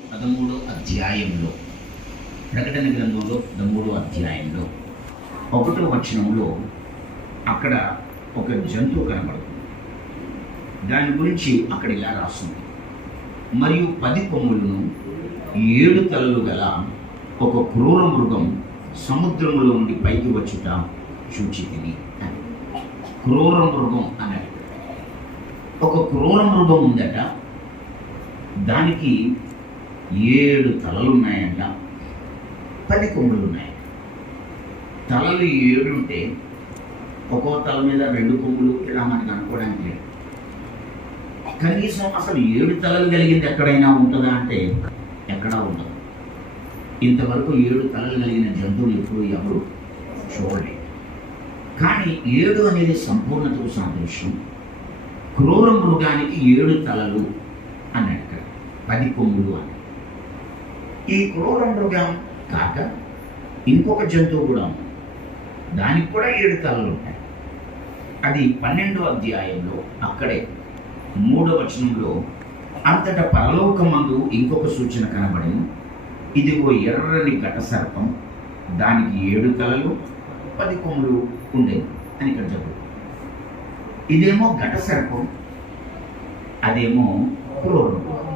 13వ అధ్యాయంలో, ప్రకటన గ్రంథంలో 13వ అధ్యాయంలో 1వ వచనంలో అక్కడ ఒక జంతువు కనబడుతుంది. దాని గురించి అక్కడ ఇలా రాస్తుంది, మరియు 10 కొమ్ములను 7 తలలు గల ఒక క్రూర మృగం సముద్రంలో నుండి పైకి వచ్చుట చూచితిని అని. క్రూర మృగం అన్నది ఒక క్రూర మృగం ఉందట. దానికి 7 తలలు ఉన్నాయంట, 10 కొమ్ములు ఉన్నాయి. తలలు 7 ఉంటే ఒక్కో తల మీద 2 కొమ్ములు ఇలా మనకు అనుకోవడానికి లేదు. కనీసం అసలు 7 తలలు కలిగింది ఎక్కడైనా ఉంటుందా అంటే ఎక్కడా ఉండదు. ఇంతవరకు 7 తలలు కలిగిన జంతువులు ఎప్పుడు ఎవరు చూడలేదు. కానీ 7 అనేది సంపూర్ణతకు సాదృశ్యం. క్రూర మృగానికి 7 తలలు అన్నట్టు, 10 కొమ్ములు అని. ఈ క్రూర మృగం కాక ఇంకొక జంతువు కూడా ఉంది, దానికి కూడా 7 తలలు ఉంటాయి. అది 12వ అధ్యాయంలో అక్కడే 3వ వచనంలో, అంతటా పరలోకమందు ఇంకొక సూచన కనబడేను, ఇదిగో ఎర్రని ఘట సర్పం, దానికి 7 తలలు 10 కొమ్ములు ఉండేవి అని ఇక్కడ చెప్పు. ఇదేమో ఘట సర్పం, అదేమో క్రూర మృగం.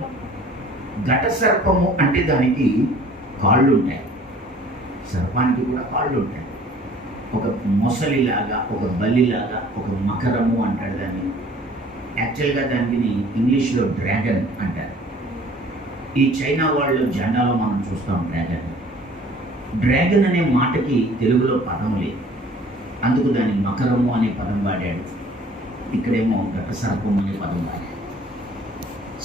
ఘట సర్పము అంటే దానికి కాళ్ళు ఉంటాయి, సర్పానికి కూడా కాళ్ళు ఉంటాయి. ఒక మొసలిలాగా, ఒక బల్లిలాగా, ఒక మకరము అంటాడు దాన్ని. యాక్చువల్గా దానికి ఇంగ్లీష్లో డ్రాగన్ అంటారు. ఈ చైనా వాళ్ళ జెండాలో మనం చూస్తాం డ్రాగన్. డ్రాగన్ అనే మాటకి తెలుగులో పదం లేదు, అందుకు దాన్ని మకరము అనే పదం వాడాడు. ఇక్కడేమో ఘట సర్పము అనే పదం వాడాడు.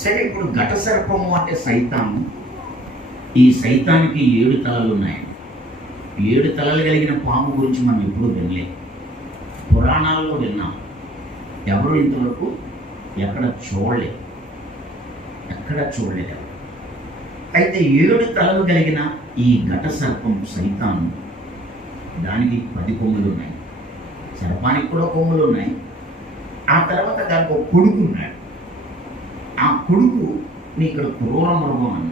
సరే, ఇప్పుడు ఘట సర్పము అంటే సైతాను. ఈ సైతానికి 7 తలలు ఉన్నాయి. 7 తలలు కలిగిన పాము గురించి మనం ఎప్పుడూ వినలేదు, పురాణాల్లో విన్నాం. ఎవరు ఇంతవరకు ఎక్కడ చూడలేదు. అయితే 7 తలలు కలిగిన ఈ ఘట సర్పం సైతాను, దానికి 10 కొమ్ములు ఉన్నాయి. సర్పానికి కూడా కొమ్ములు ఉన్నాయి. ఆ తర్వాత దానికి ఒక కొడుకు ఉన్నాడు. ఆ కొడుకుని ఇక్కడ క్రూర మృగం అన్న.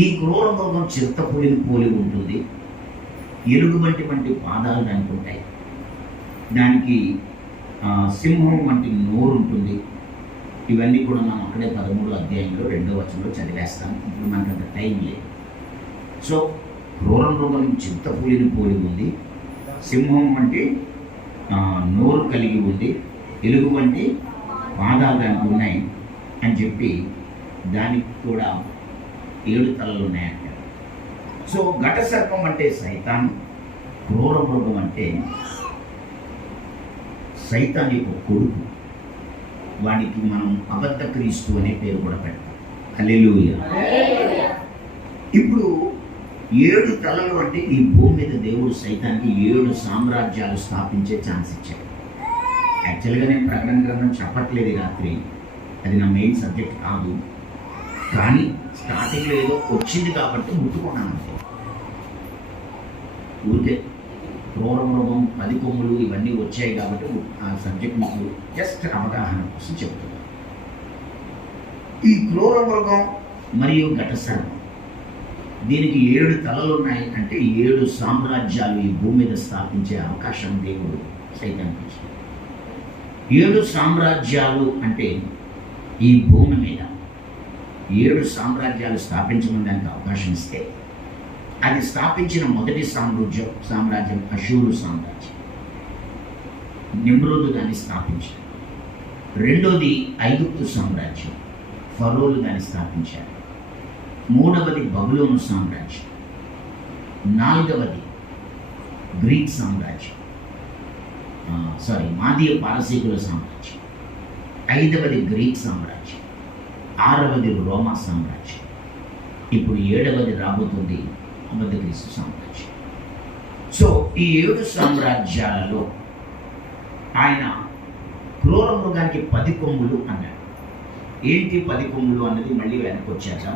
ఈ క్రూర మృగం చిరుతపులిని పోలి ఉంటుంది. ఎలుగుబంటి వంటి పాదాలు దానికి ఉంటాయి. దానికి సింహం వంటి నోరు ఉంటుంది. ఇవన్నీ కూడా మనం అక్కడే 13వ అధ్యాయంలో 2వ వచనంలో చదివేస్తాం. ఇప్పుడు మనకు అంత టైం లేదు. సో క్రూర మృగం చిరుతపులిని పోలి ఉంది, సింహం వంటి నోరు కలిగి ఉంది, ఎలుగు వంటి పాదాలు దానికి ఉన్నాయి అని చెప్పి దానికి కూడా 7 తలలు ఉన్నాయంట. సో ఘట సర్పం అంటే సైతాను, క్రూర మృగం అంటే సైతాన్ యొక్క కొడుకు. వాడికి మనం అబద్ధ క్రీస్తు అనే పేరు కూడా పెడతాం. హల్లెలూయా. ఇప్పుడు 7 తలలు అంటే ఈ భూమి మీద దేవుడు సైతానికి 7 సామ్రాజ్యాలు స్థాపించే ఛాన్స్ ఇచ్చాడు. యాక్చువల్గా నేను ప్రకటన గ్రంథం చెప్పట్లేదు ఈ రాత్రి, అది నా మెయిన్ సబ్జెక్ట్ కాదు. కానీ స్టార్టింగ్లో ఏదో వచ్చింది కాబట్టి ముట్టుకున్నాను అంతే. ఊరికే క్రూర మృగం 10 కొమ్ములు ఇవన్నీ వచ్చాయి కాబట్టి ఆ సబ్జెక్ట్ మీకు జస్ట్ అవగాహన కోసం చెప్తున్నాను. ఈ క్రూర మృగం మరియు ఘట సర్పం, దీనికి 7 తలలు ఉన్నాయి. అంటే 7 సామ్రాజ్యాలు ఈ భూమి మీద స్థాపించే అవకాశం దేవుడు సైతానికి ఇచ్చాడు. 7 సామ్రాజ్యాలు అంటే ఈ భూమి మీద 7 సామ్రాజ్యాలు స్థాపించమని దానికి అవకాశం ఇస్తే, అది స్థాపించిన మొదటి సామ్రాజ్యం అషూరు సామ్రాజ్యం. నిమ్రోదు దాన్ని స్థాపించారు. రెండోది ఐగుప్తు సామ్రాజ్యం, ఫరోలు దాన్ని స్థాపించారు. మూడవది బబులోను సామ్రాజ్యం. 4వది గ్రీక్ సామ్రాజ్యం, మాదీయ పారసీకుల సామ్రాజ్యం. 5వది గ్రీక్ సామ్రాజ్యం. 6వది రోమా సామ్రాజ్యం. ఇప్పుడు 7వది రాబోతుంది అబద్ధ క్రీస్తు సామ్రాజ్యం. సో ఈ 7 సామ్రాజ్యాలలో ఆయన క్రూర మృగానికి 10 కొమ్ములు అన్నాడు. ఏంటి 10 కొమ్ములు అన్నది మళ్ళీ వెనక్కి వచ్చాక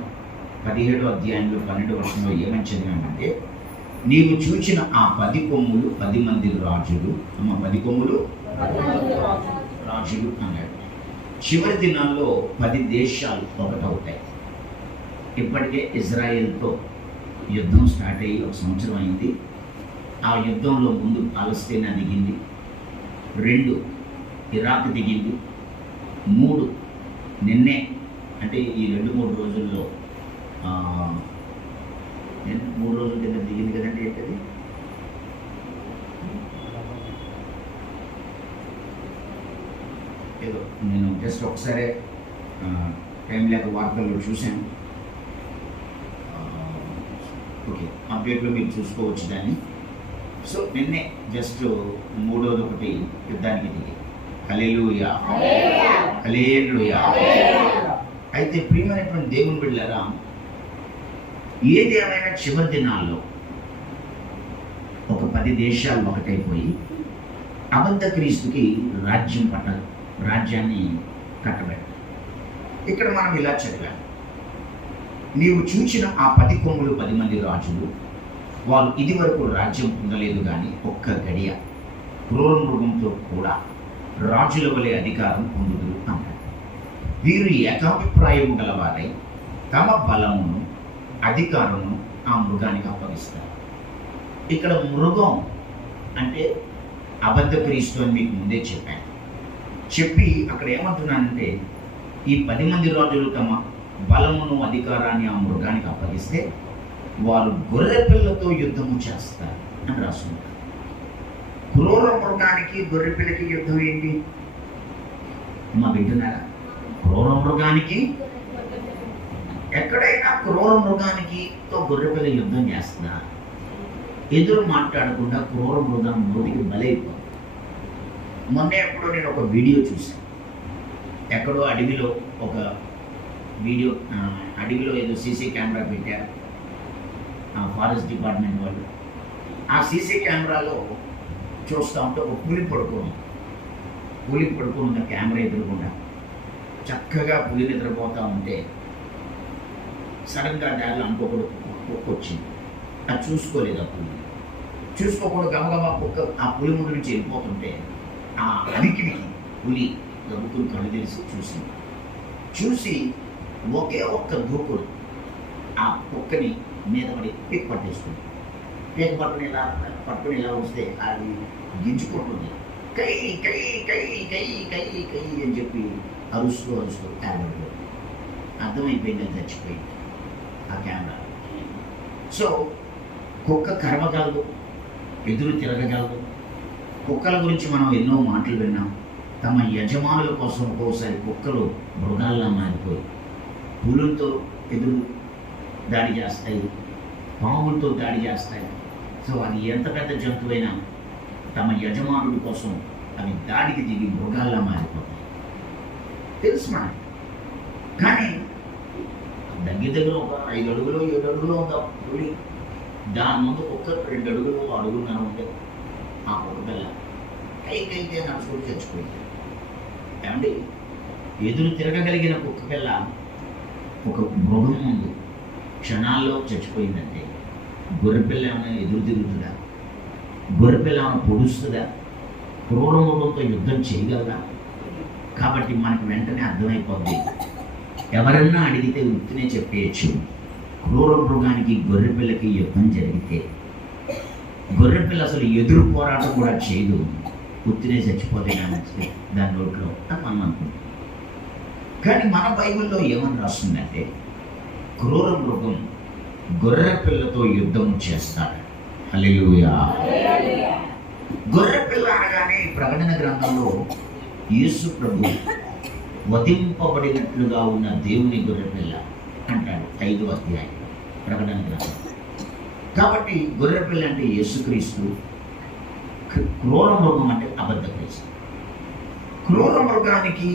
17వ అధ్యాయంలో 12వ వచనంలో ఏమని చదివామంటే, నీవు చూచిన ఆ 10 కొమ్ములు 10 మంది రాజులు. 10 కొమ్ములు రాజులు అన్నాడు. చివరి దినాల్లో 10 దేశాలు ఒకటవుతాయి. ఇప్పటికే ఇజ్రాయెల్తో యుద్ధం స్టార్ట్ అయ్యి 1 సంవత్సరం అయింది. ఆ యుద్ధంలో ముందు పాలస్తీనా దిగింది, 2 ఇరాక్ దిగింది, 3 నిన్నే అంటే ఈ 2-3 రోజుల్లో 3 రోజుల కింద దిగింది కదంటే ఏంటది, ఏదో నేను జస్ట్ ఒకసారి టైం లేక వార్తల్లో చూశాను. ఓకే, అప్డేట్లో మీరు చూసుకోవచ్చు దాన్ని. సో నిన్నే జస్ట్ 3వది ఒకటి యుద్ధానికి దిగి. హల్లెలూయా, హల్లెలూయా. అయితే ప్రియమైనటువంటి దేవుని బిడ్డలారా, ఏది ఏమైనా చివరి దినాల్లో ఒక 10 దేశాలు ఒకటైపోయి అబద్ధ క్రీస్తుకి రాజ్యాన్ని కట్టబెట్టాలి. ఇక్కడ మనం ఇలా చదివాం, నీవు చూచిన ఆ 10 కొమ్ములు 10 మంది రాజులు, వారు ఇది వరకు రాజ్యం పొందలేదు కానీ ఒక్క గడియ క్రూర మృగంతో కూడా రాజుల వలె అధికారం పొందుదురు అన్నారు. వీరు ఏకాభిప్రాయం గలవారై తమ బలమును అధికారమును ఆ మృగానికి అప్పగిస్తారు. ఇక్కడ మృగం అంటే అబద్ధ క్రీస్తు అని మీకు ముందే చెప్పాను. చెప్పి అక్కడ ఏమంటున్నానంటే, ఈ 10 మంది రాజులు తమ బలమును అధికారాన్ని ఆ మృగానికి అప్పగిస్తే వారు గొర్రె పిల్లతో యుద్ధము చేస్తారు అని రాసుకుంటారు. క్రూర మృగానికి గొర్రె పిల్లకి యుద్ధం ఏంటి? మా వింటున్నారా? క్రూర మృగానికి, ఎక్కడైనా క్రూర మృగానికితో గొర్రె పిల్ల యుద్ధం చేస్తున్నా ఎదురు మాట్లాడకుండా క్రూర మృగం నోటికి బలైపోతుంది. మొన్న ఎప్పుడో నేను ఒక వీడియో చూశాను. ఎక్కడో అడవిలో ఒక వీడియో, అడవిలో ఏదో సీసీ కెమెరా పెట్టారు ఫారెస్ట్ డిపార్ట్మెంట్ వాళ్ళు. ఆ సీసీ కెమెరాలో చూస్తూ ఉంటే ఒక పులి పడుకుని ఉన్న కెమెరా ఎదురుకుండా చక్కగా పులి నిద్రపోతూ ఉంటే సడన్గా దారిలో అనుకోకుండా కుక్క వచ్చింది. అది చూసుకోలేదు. ఆ పులి చూసుకోకుండా గమగమ కుక్క ఆ పులి ముందు నుంచి వెళ్ళిపోతుంటే ఆ అలికిడికి పులి గబుకుని కళ్ళు తెలిసి చూసి ఒకే ఒక్క దూకుడు ఆ కుక్కని మీద పడి పీక్ పట్టేస్తుంది. పీక పట్టుకుని ఇలా వస్తే అది గింజుకుంటుంది. కై కై కై కై కై కై అని చెప్పి అరుస్తూ కెమెరా అర్థమైపోయింది, అది చచ్చిపోయింది ఆ కెమెరా. సో కుక్క కరవగలదు, ఎదురు తిరగగలదు. కుక్కల గురించి మనం ఎన్నో మాటలు విన్నాం. తమ యజమానుల కోసం ఒక్కోసారి కుక్కలు మృగాల్లా మారిపోయి పులులతో ఎదురు దాడి చేస్తాయి, పాములతో దాడి చేస్తాయి. సో అది ఎంత పెద్ద జంతువైనా తమ యజమానుల కోసం అవి దాడికి దిగి మృగాల్లా మారిపోతాయి. తెలుసు మనకి. కానీ దగ్గర ఒక 5 అడుగులు 7 అడుగులు ఉందా పులి, దాని ముందు కుక్క 2 అడుగులు 6 అడుగులు మనం ఉంటే ఆ కుక్క పిల్ల కైకైతే నడుచుకుంటూ చచ్చిపోయింది. ఏమండి, ఎదురు తిరగగలిగిన కుక్క పిల్ల ఒక మృగం ముందు క్షణాల్లో చచ్చిపోయిందంటే గొర్రెపిల్ల ఏమైనా ఎదురు తిరుగుతుందా? గొర్రెపిల్ల ఏమైనా పొడుస్తుందా? క్రూర మృగంతో యుద్ధం చేయగలదా? కాబట్టి మనకు వెంటనే అర్థమైపోద్ది. ఎవరన్నా అడిగితే ఉత్తినే చెప్పేయచ్చు, క్రూర మృగానికి గొర్రెపిల్లకి యుద్ధం జరిగితే గొర్రెపిల్ల అసలు ఎదురు పోరాటం కూడా చేయదు, ఉత్తినే చచ్చిపోతే కానీ దాని నోట్లో అని మనం అనుకుంటాం. కానీ మన బైబిల్లో ఏమని రాస్తుందంటే, క్రూర మృగం గొర్రె పిల్లతో యుద్ధం చేస్తాడు. హల్లెలూయా. గొర్రె పిల్ల అనగానే ప్రకటన గ్రంథంలో యేసు ప్రభు వధింపబడినట్లుగా ఉన్న దేవుని గొర్రె పిల్ల అంటాడు 5వ అధ్యాయం ప్రకటన గ్రంథం. కాబట్టి గొర్రె పిల్ల అంటే యేసుక్రీస్తు, క్రూర మృగం అంటే అబద్ధ క్రీస్తు. క్రూర మృగానికి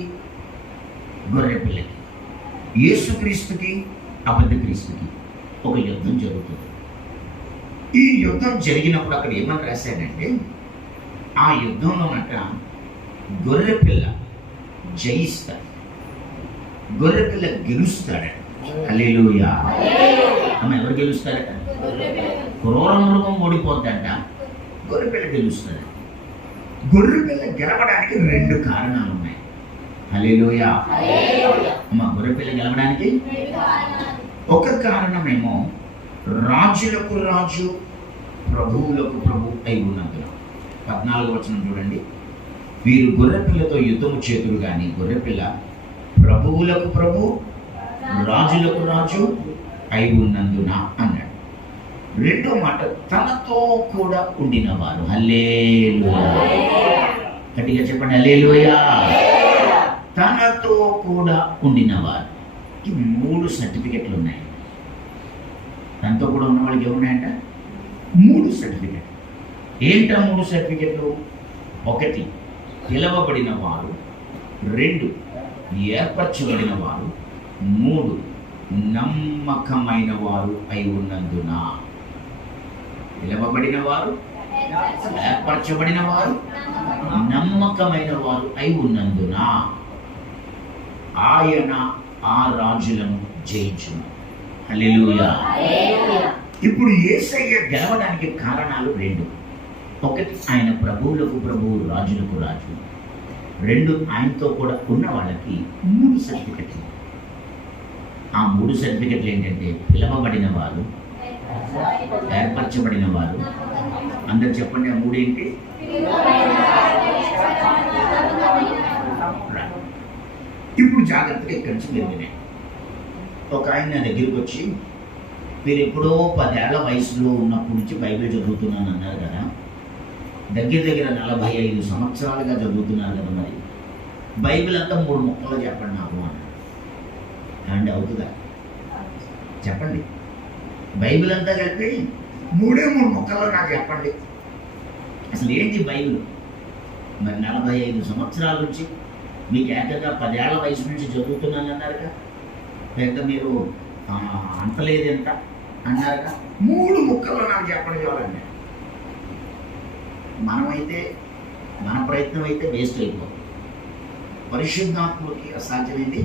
గొర్రె పిల్లకి, యేసుక్రీస్తుకి అబద్ధ క్రీస్తుకి ఒక యుద్ధం జరుగుతుంది. ఈ యుద్ధం జరిగినప్పుడు అక్కడ ఏమని రాశాడంటే, ఆ యుద్ధంలోనట గొర్రె పిల్ల జయిస్తాడు, గొర్రె పిల్ల గెలుస్తాడట. హల్లెలూయా. అమ్మ, ఎవరు గెలుస్తాడట? క్రూర మృగం ఓడిపోద్దంట, గొర్రె పిల్ల గెలుస్తాడు. గొర్రె పిల్ల గెలవడానికి 2 కారణాలు ఉన్నాయి. హల్లెలూయా. అమ్మ, గొర్రె పిల్ల గెలవడానికి ఒక కారణమేమో రాజులకు రాజు ప్రభువులకు ప్రభు అయి ఉన్నందున. 14వ వచనం చూడండి. వీరు గొర్రెపిల్లతో యుద్ధము చేతురు కానీ గొర్రెపిల్ల ప్రభువులకు ప్రభు రాజులకు రాజు అయి ఉన్నందున అన్నాడు. రెండో మాట, తనతో కూడా ఉండిన వారు. హల్లెలూయా, గట్టిగా చెప్పండి హల్లెలూయా. తనతో కూడా ఉండిన వారు. ఈ 3 సర్టిఫికెట్లు ఉన్నాయి. తనతో కూడా ఉన్న వాళ్ళకి ఏమున్నాయంట? 3 సర్టిఫికెట్లు. ఏంటా 3 సర్టిఫికెట్లు? 1 పిలవబడిన వారు, 2 ఏర్పరచబడిన వారు, 3 నమ్మకమైన వారు అయి ఉన్నందున. పిలవబడిన వారు, ఏర్పరచబడిన వారు, నమ్మకమైన వారు అయి ఉన్నందున ఆయన ఆ రాజులను జయించును. హల్లెలూయా. ఇప్పుడు యేసయ్య గెలవడానికి కారణాలు 2. 1 ఆయన ప్రభువులకు ప్రభువు రాజులకు రాజు. 2 ఆయనతో కూడా ఉన్న వాళ్ళకి 3 సర్టిఫికెట్లు. ఆ 3 సర్టిఫికెట్లు ఏంటంటే పిలవబడిన వారు, ఏర్పరచబడిన వారు. అందరు చెప్పండి ఆ 3 ఏంటి? ఇప్పుడు జాగ్రత్తగా ఇక్కడి నుంచి మీరు వినే. ఒక ఆయన నా దగ్గరికి వచ్చి, మీరు ఎప్పుడో 10 ఏళ్ల వయసులో ఉన్నప్పటి నుంచి బైబిల్ చదువుతున్నాను అన్నారు కదా, దగ్గర 45 సంవత్సరాలుగా చదువుతున్నారు కదా, మరి బైబిల్ అంతా 3 ముక్కలు చెప్పండి నాకు అన్నాడు. అండ్ అవుతుందా? చెప్పండి. బైబిల్ అంతా కలిపి 3 ముక్కల్లో నాకు చెప్పండి. అసలు ఏంటి బైబిల్? మరి 45 సంవత్సరాల నుంచి మీకు ఏకంగా 10 ఏళ్ల వయసు నుంచి చదువుతున్నాను అన్నారుగా, లేక మీరు అంతలేదు ఎంత అన్నారుగా, 3 ముక్కల్లో నాకు చెప్పండి చాలండి. మనమైతే మన ప్రయత్నం అయితే వేస్ట్ అయిపోతుంది. పరిశుద్ధాత్మకి అసాధ్యమైంది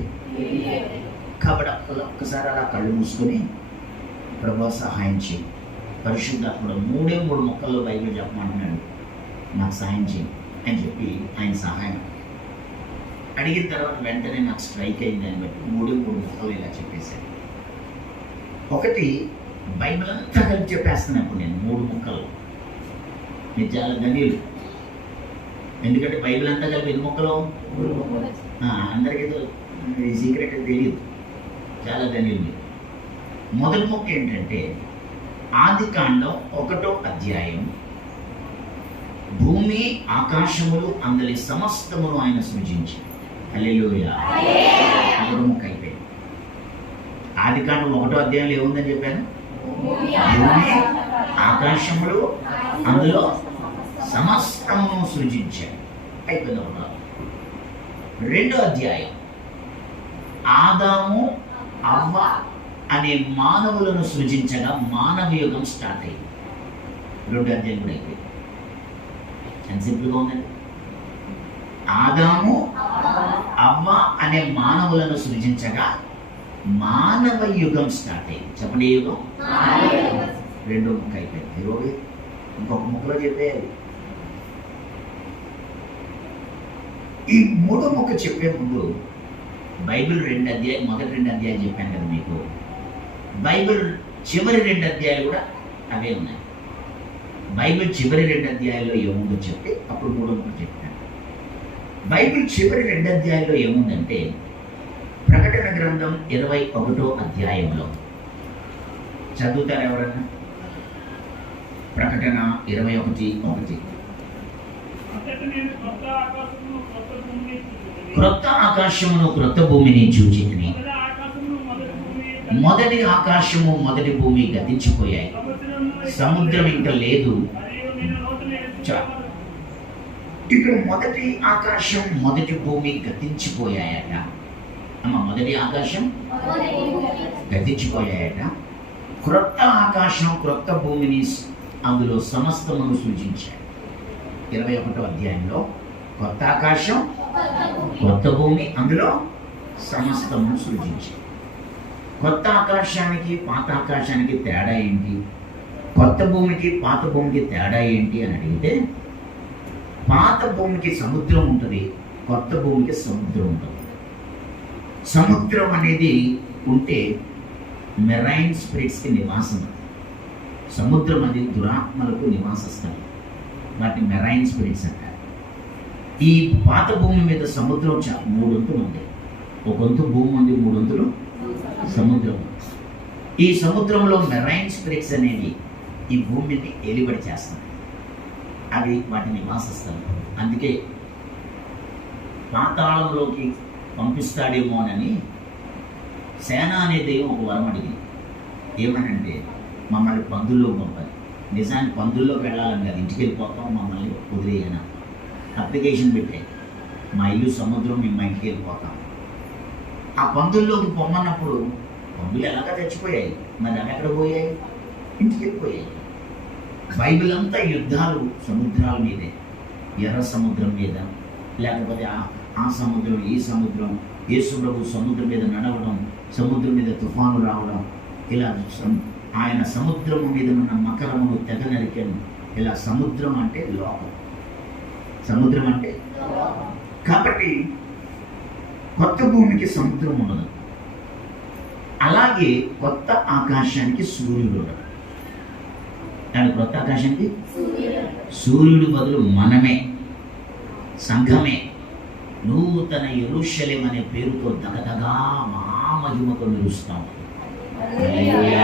కాబట్టి ఒక్కసారి అలా కళ్ళు మూసుకొని ప్రభు సహాయం చేయి, పరిశుద్ధాత్ముడు 3 ముక్కల్లో బైబిల్ చెప్పమంటున్నాడు, నాకు సహాయం చేయి అని చెప్పి ఆయన సహాయం అడిగిన తర్వాత వెంటనే నాకు స్ట్రైక్ అయింది. అని బట్టి 3 ముక్కలు ఇలా చెప్పేశాను. 1 బైబిల్ అంతా కలిపి చెప్పేస్తున్నప్పుడు నేను 3 ముక్కలు. మీరు చాలా ధన్యులు, ఎందుకంటే బైబిల్ అంతా కలిపి 2 ముక్కలు. అందరికీ ఈ సీక్రెట్ తెలియదు, చాలా ధన్యులు. మొదటి ముక్క ఏంటంటే ఆదికాండం 1వ అధ్యాయం, భూమి ఆకాశములు అందరి సమస్తమును ఆయన సృజించి. హల్లెలూయా. మొదటి ముక్క అయిపోయింది. ఆదికాండం 1వ అధ్యాయంలో ఏముందని చెప్పాను? భూమి ఆకాశములు అందులో సమస్తమును సృజించాడు. అయిపోయింది. 2వ అధ్యాయం ఆదాము అవ్వ అనే మానవులను సృజించగా మానవ యుగం స్టార్ట్ అయింది. 2వ అధ్యాయం కూడా అయిపోయింది. ఎంత సింపుల్గా ఉందండి. ఆదాము అవ్వ అనే మానవులను సృజించగా మానవ యుగం స్టార్ట్ అయింది. చెప్పండి, యుగం. 2వ ముక్క అయిపోయింది. ఈరోజు ఇంకొక ముక్కలో చెప్పేయాలి. ఈ 3వ ముక్క చెప్పే ముందు బైబిల్ 2 అధ్యాయం, మొదటి 2 అధ్యాయాలు చెప్పాను కదా మీకు. బైబిల్ చివరి 2 అధ్యాయాలు కూడా అవే ఉన్నాయి. బైబిల్ చివరి 2 అధ్యాయాల్లో ఏముందో చెప్పి అప్పుడు 3వ ముక్క చెప్పాను. బైబిల్ చివరి 2 అధ్యాయాల్లో ఏముందంటే ప్రకటన గ్రంథం 21వ అధ్యాయంలో చదువుతారు ఎవరన్నా? ప్రకటన 21:1. క్రొత్త ఆకాశమును క్రొత్త భూమిని చూచితిని. మొదటి ఆకాశము మొదటి భూమి గతించిపోయాయి, సముద్రం ఇంకా లేదు. ఇక్కడ మొదటి ఆకాశం మొదటి భూమి గతించిపోయాయట. అమ్మ, మొదటి ఆకాశం గతించిపోయాయట. క్రొత్త ఆకాశం క్రొత్త భూమిని అందులో సమస్తమును సృజించాడు. 21వ అధ్యాయంలో కొత్త ఆకాశం కొత్త భూమి అందులో సమస్తమును సృజించాడు. కొత్త ఆకాశానికి పాత ఆకాశానికి తేడా ఏంటి? కొత్త భూమికి పాత భూమికి తేడా ఏంటి అని అడిగితే, పాత భూమికి సముద్రం ఉంటుంది, కొత్త భూమికి సముద్రం ఉంటుంది. సముద్రం అనేది ఉంటే మెరైన్ స్పిరిట్స్కి నివాసం. సముద్రం అది దురాత్మలకు నివాస స్థలం. వాటిని మెరైన్ స్పిరిట్స్ అంటారు. ఈ పాత భూమి మీద సముద్రం 3 వంతులు ఉంది. ఒక వంతు భూమి ఉంది, 3 వంతులు సముద్రం. ఈ సముద్రంలో మెరైన్ స్పిరిట్స్ అనేవి ఈ భూమిని ఏలిబడి చేస్తాయి. అవి వాటి నివాస స్థలం. అందుకే పాతాళంలోకి పంపిస్తాడేమోనని సేన అనే దైవం ఒక వరం అడిగింది. ఏమనంటే మమ్మల్ని పందుల్లో పంపాలి. నిజానికి పందుల్లోకి వెళ్ళాలని కాదు, ఇంటికి వెళ్ళిపోతాం, మమ్మల్ని వదిలేయన అప్లికేషన్ పెట్టాయి. మా ఇల్లు సముద్రం, మేము మా ఇంటికి వెళ్ళిపోతాం. ఆ పందుల్లోకి పొమ్మన్నప్పుడు పందులు ఎలాగా చచ్చిపోయాయి, మరి అవి ఎక్కడ పోయాయి? ఇంటికి వెళ్ళిపోయాయి. బైబిల్ అంతా యుద్ధాలు సముద్రాల మీదే. ఎర్ర సముద్రం మీద, లేకపోతే ఆ సముద్రం, ఈ సముద్రం, యేసు ప్రభు సముద్రం మీద నడవడం, సముద్రం మీద తుఫాను రావడం, ఇలా ఆయన సముద్రము మీద ఉన్న మకరమును తెగ నరికాను. ఇలా సముద్రం అంటే లోకం, సముద్రం అంటే. కాబట్టి కొత్త భూమికి సముద్రం ఉండదు. అలాగే కొత్త ఆకాశానికి సూర్యుడు ఉండదు. కానీ కొత్త ఆకాశానికి సూర్యుడు బదులు మనమే, సంఘమే. నూతన యెరూషలేము అనే పేరుతో దగదగా మహామహిమతో మెరుస్తాం. హల్లెలూయా,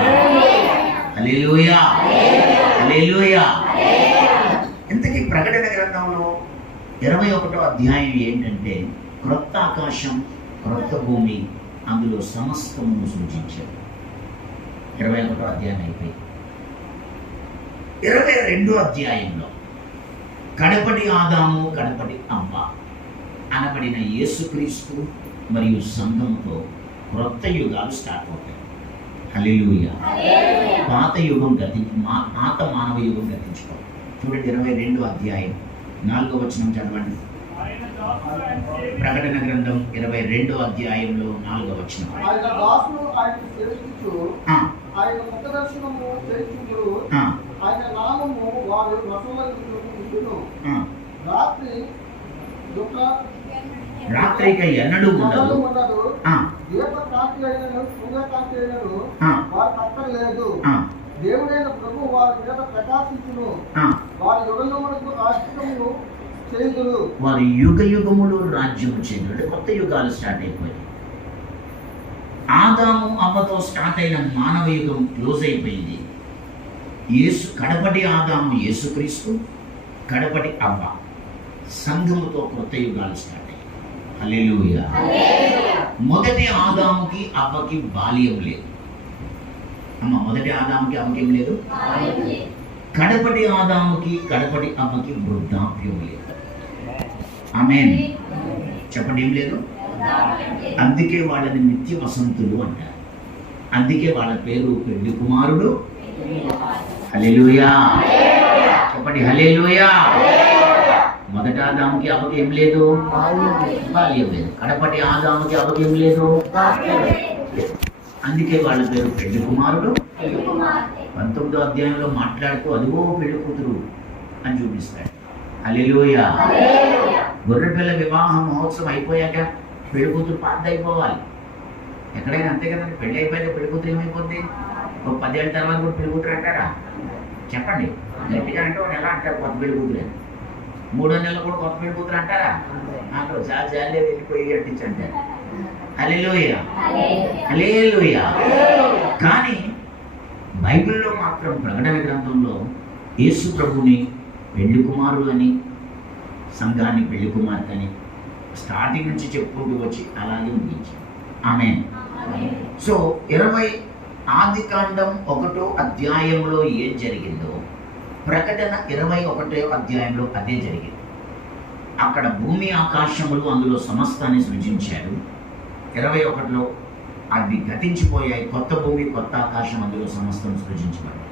హల్లెలూయా, హల్లెలూయా. ఇంతకీ ప్రకటన గ్రంథంలో 21వ అధ్యాయం ఏంటంటే క్రొత్త ఆకాశం, క్రొత్త భూమి, అందులో సమస్తమును సూచించారు. 21వ అధ్యాయం అయిపోయి 22వ అధ్యాయంలో కడపటి ఆదాము, కడపటి అవ్వ అనబడిన యేసుక్రీస్తు మరియు సంఘముతో క్రొత్త యుగాలు స్టార్ట్ అవుతాయి. హల్లెలూయా. పాత యుగం పాత మానవ యుగం గతించుకోవాలి. చూడండి 22వ అధ్యాయం 4వ వచనం చదవండి. ప్రకటన గ్రంథం 22వ అధ్యాయంలో 4వ వచనం. రాత్రిక ఎన్నడూ ఉండదు, దేవుడైన ప్రభు వారి మీద ప్రకాశించును, వారి యుగములకు ఆశ్చర్యములు చేయుదురు, వారి యుగ యుగములు రాజ్యము చేయుడు. కొత్త యుగాలు స్టార్ట్ అయిపోయాయి. ఆదాము అవ్వతో స్టార్ట్ అయిన మానవ యుగం క్లోజ్ అయిపోయింది. కడపటి ఆదాము యేసుక్రీస్తు, కడపటి అవ్వ సంఘముతో కొత్త యుగాలు స్టార్ట్ అయ్యాయి. హల్లెలూయా. మొదటి ఆదాముకి అవ్వకి బాల్యం లేదు. మొదటి ఆదాముకి అవ్వకి ఏం లేదు. కడపటి ఆదాముకి, కడపటి అవ్వకి వృద్ధాప్యం లేదు. ఆమేన్. చెప్పండి, ఏం లేదు. అందుకే వాళ్ళని నిత్య వసంతులు అంటారు. అందుకే వాళ్ళ పేరు పెళ్లి కుమారుడు. హల్లెలూయా. చెప్పండి, హల్లెలూయా. మొదటి ఆదాముకి అవ్వకి ఏం లేదు, బాల్యం లేదు. కడపటి ఆదాముకి అవ్వకి ఏం లేదు. అందుకే వాళ్ళ పేరు పెళ్లి కుమారుడు. 19వ అధ్యాయంలో మాట్లాడుతూ అదిగో పెళ్లి కూతురు అని చూపిస్తాడు. హల్లెలూయా. గొర్రెపిల్ల వివాహ మహోత్సవం అయిపోయాక పెళ్లి కూతురు పాత అయిపోవాలి. ఎక్కడైనా అంతే కదండి. పెళ్లి అయిపోయాక పెళ్లి కూతురు ఏమైపోద్ది? ఒక 10 ఏళ్ళ తర్వాత కూడా పెళ్లి కూతురు అంటారా? చెప్పండి. గట్టిగా అంటే ఒక నెల అంటారు కొత్త పెళ్లి కూతురు అని. 3వ నెలలు కూడా కొత్త పెళ్లి కూతురు అంటారా? నాకు జాలే వెళ్ళిపోయి అంటించి అంటారు. హల్లెలూయా, హల్లెలూయా. కానీ బైబిల్లో మాత్రం ప్రకటన గ్రంథంలో యేసు ప్రభుని పెళ్లి కుమారుడు అని, సంఘాన్ని పెళ్లి కుమార్తె అని స్టార్టింగ్ నుంచి చెప్పుకుంటూ వచ్చి అలాగే ముగించారు. ఆమేన్. సో 20 ఆదికాండం 1వ అధ్యాయంలో ఏం జరిగిందో ప్రకటన 21వ అధ్యాయంలో అదే జరిగింది. అక్కడ భూమి ఆకాశములు, అందులో సమస్తాన్ని సృజించారు. 21లో అవి గతించిపోయాయి. కొత్త భూమి, కొత్త ఆకాశం, అందులో సమస్తం సృజించబడ్డాయి.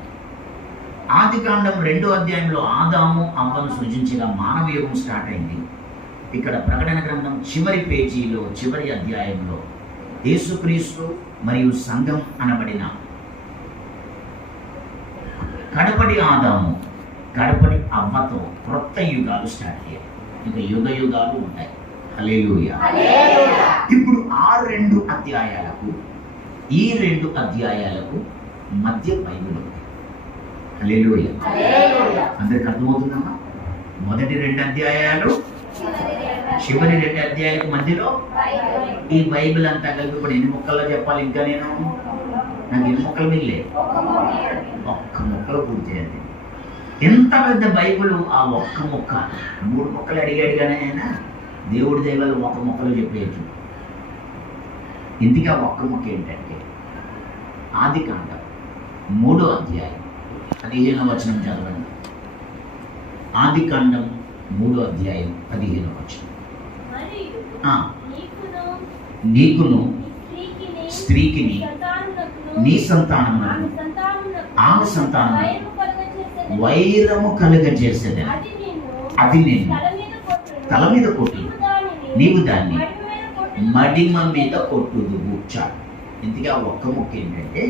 ఆదికాండం 2వ అధ్యాయంలో ఆదాము అవ్వను సృజించగా మానవ యుగం స్టార్ట్ అయింది. ఇక్కడ ప్రకటన గ్రంథం చివరి పేజీలో, చివరి అధ్యాయంలో యేసుక్రీస్తు మరియు సంఘం అనబడిన కడపటి ఆదాము, కడపటి అవ్వతో క్రొత్త యుగాలు స్టార్ట్ అయ్యాయి. ఇంకా యుగ యుగాలు ఉంటాయి. హల్లెలూయా. ఇప్పుడు ఆ 2 అధ్యాయాలకు ఈ 2 అధ్యాయాలకు మధ్య బైబిల్ ఉంది. హల్లెలూయా. అందరికి అర్థమవుతుందమ్మా? మొదటి 2 అధ్యాయాలు, చివరి 2 అధ్యాయాలకు మధ్యలో ఈ బైబిల్ అంతా కలిపి ఇప్పుడు ఎన్ని ముక్కల్లో చెప్పాలి? ఇంకా నాకు ఎన్ని ముక్కలు మిగిలే? ఒక్క ముక్కలో పూర్తి చేయాలి. ఎంత పెద్ద బైబిల్ ఆ ఒక్క ముక్క. 3 ముక్కలు అడిగాడు కానీ ఆయన దేవుడి దైవాలు ఒక్క ముక్కలు చెప్పేయచ్చు. ఇందుకే ఆ ఒక్క ముక్క ఏంటంటే ఆదికాండం 3వ అధ్యాయం 15వ వచనం చదవండి. ఆదికాండం 3వ అధ్యాయం 15వ వచనం. నీకును స్త్రీకిని నీ సంతానమునకు ఆమె సంతానమునకు వైరము కలుగజేసేదని అది నేను తల మీద కొట్టు, నీవు దాన్ని మడిమ మీద కొట్టుదువు. చాలు. ఇందుకే ఆ ఒక్క ముక్క ఏంటంటే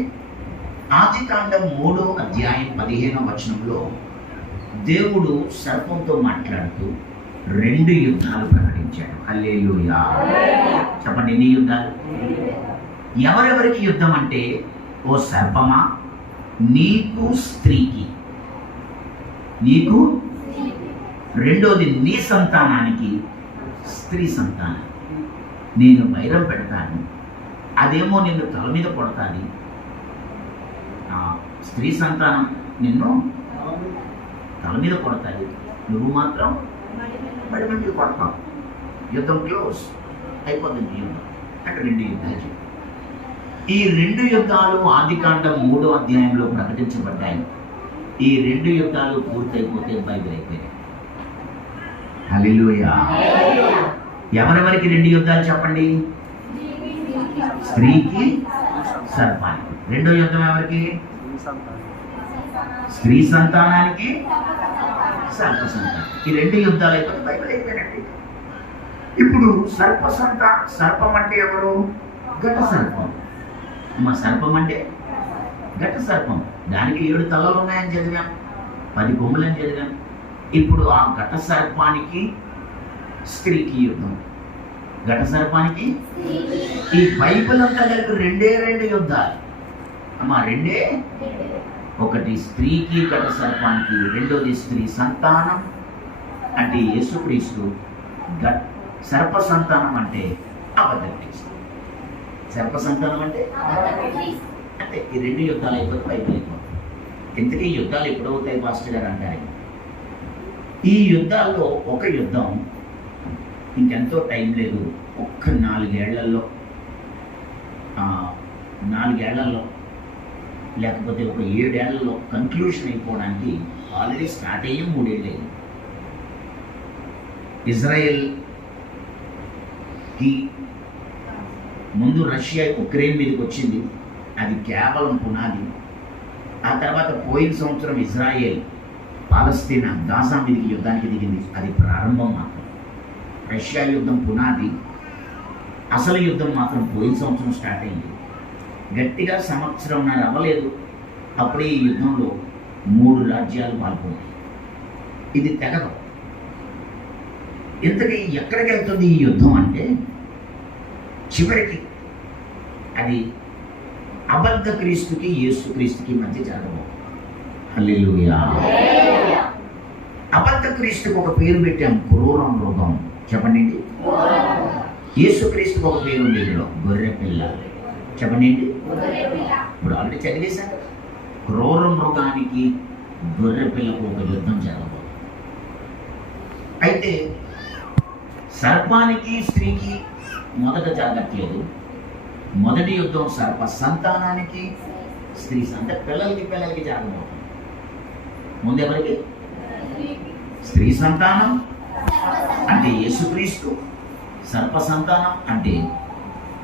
ఆదికాండం 3వ అధ్యాయం 15వ వచనంలో దేవుడు సర్పంతో మాట్లాడుతూ 2 యుద్ధాలు ప్రకటించాడు. హల్లెలూయా. చెప్పండి, ఎన్ని యుద్ధాలు? ఎవరెవరికి యుద్ధం అంటే, ఓ సర్పమా, నీకు స్త్రీకి, నీకు రెండోది నీ సంతానానికి, స్త్రీ సంతానం నేను వైరం పెడతాను. అదేమో నిన్ను తల మీద కొడతాది. స్త్రీ సంతానం నిన్ను తల మీద కొడతాది, నువ్వు మాత్రం బడి మీద కొడతావు. యుద్ధం క్లోజ్ అయిపోతుంది. యుద్ధం అంటే 2 యుద్ధాలు. ఈ 2 యుద్ధాలు ఆదికాండం 3వ అధ్యాయంలో ప్రకటించబడ్డాయి. ఈ 2 యుద్ధాలు పూర్తయిపోతే బైబిల్ అయిపోయాయి. హల్లెలూయా. ఎవరెవరికి 2 యుద్ధాలు చెప్పండి? స్త్రీకి, సర్పానికి. 2వ యుద్ధం ఎవరికి? స్త్రీ సంతానానికి, సర్ప సంతానానికి. ఈ 2 యుద్ధాలు అయిపోతే బైబిల్ అయిపోయినట్టు. ఇప్పుడు సర్పం అంటే ఎవరు? ఘట సర్పం. మా సర్పం అంటే ఘట సర్పం. దానికి 7 తలలు ఉన్నాయని చదివాం, 10 కొమ్ములని చదివాం. ఇప్పుడు ఆ ఘట సర్పానికి స్త్రీకి యుద్ధం. ఘట సర్పానికి ఈ బైబిల్ అంతా కలిపి 2 యుద్ధాలు అమ్మా. 2. ఒకటి స్త్రీకి ఘట సర్పానికి, రెండోది స్త్రీ సంతానం అంటే యేసుక్రీస్తు, సర్ప సంతానం అంటే అబద్ధ క్రీస్తు. సర్ప సంతానం అంటే అంటే ఈ 2 యుద్ధాలు అయిపోతే బైబిల్ అయిపోతుంది. ఇంతకీ యుద్ధాలు ఎప్పుడవుతాయి పాస్టర్ గారు అంటారు. ఈ యుద్ధాల్లో ఒక యుద్ధం ఇంకెంతో టైం లేదు, ఒక్క 4 ఏళ్లలో లేకపోతే ఒక 7 ఏళ్లలో కన్క్లూషన్ అయిపోవడానికి ఆల్రెడీ స్టార్ట్ అయ్యి 3 ఏళ్ళు అయింది. ఇజ్రాయెల్కి ముందు రష్యా ఉక్రెయిన్ మీదకి వచ్చింది, అది కేవలం పునాది. ఆ తర్వాత పోయిన సంవత్సరం ఇజ్రాయెల్ పాలస్తీనా గాజా మీదకి యుద్ధానికి దిగింది, అది ప్రారంభం మాత్రం. రష్యా యుద్ధం పునాది, అసలు యుద్ధం మాత్రం పోయిన సంవత్సరం స్టార్ట్ అయింది. గట్టిగా 1.5 సంవత్సరం అవ్వలేదు, అప్పుడే ఈ యుద్ధంలో 3 రాజ్యాలు పాల్గొన్నాయి. ఇది తెగదు. ఇంతకీ ఎక్కడికి వెళ్తుంది ఈ యుద్ధం అంటే చివరికి అది అబద్ధ క్రీస్తుకి యేసుక్రీస్తుకి మధ్య జరగబోతుంది. హల్లెలూయా. అబద్ధ క్రీస్తుకు ఒక పేరు పెట్టాం, క్రూర మృగం. చెప్పండి. యేసుక్రీస్తుకు ఒక పేరు ఉంది, గొర్రె పిల్ల. చెప్పండి. ఇప్పుడు ఆల్రెడీ చదివేశాం కదా. క్రూర మృగానికి గొర్రె పిల్లకు ఒక యుద్ధం జరగబోతుంది. అయితే సర్పానికి స్త్రీకి మొదట జరగట్లేదు. మొదటి యుద్ధం సర్ప సంతానానికి స్త్రీ పిల్లలకి జరగబోతుంది. ముందెవరికి? స్త్రీ సంతానం అంటే యేసుక్రీస్తు, సర్ప సంతానం అంటే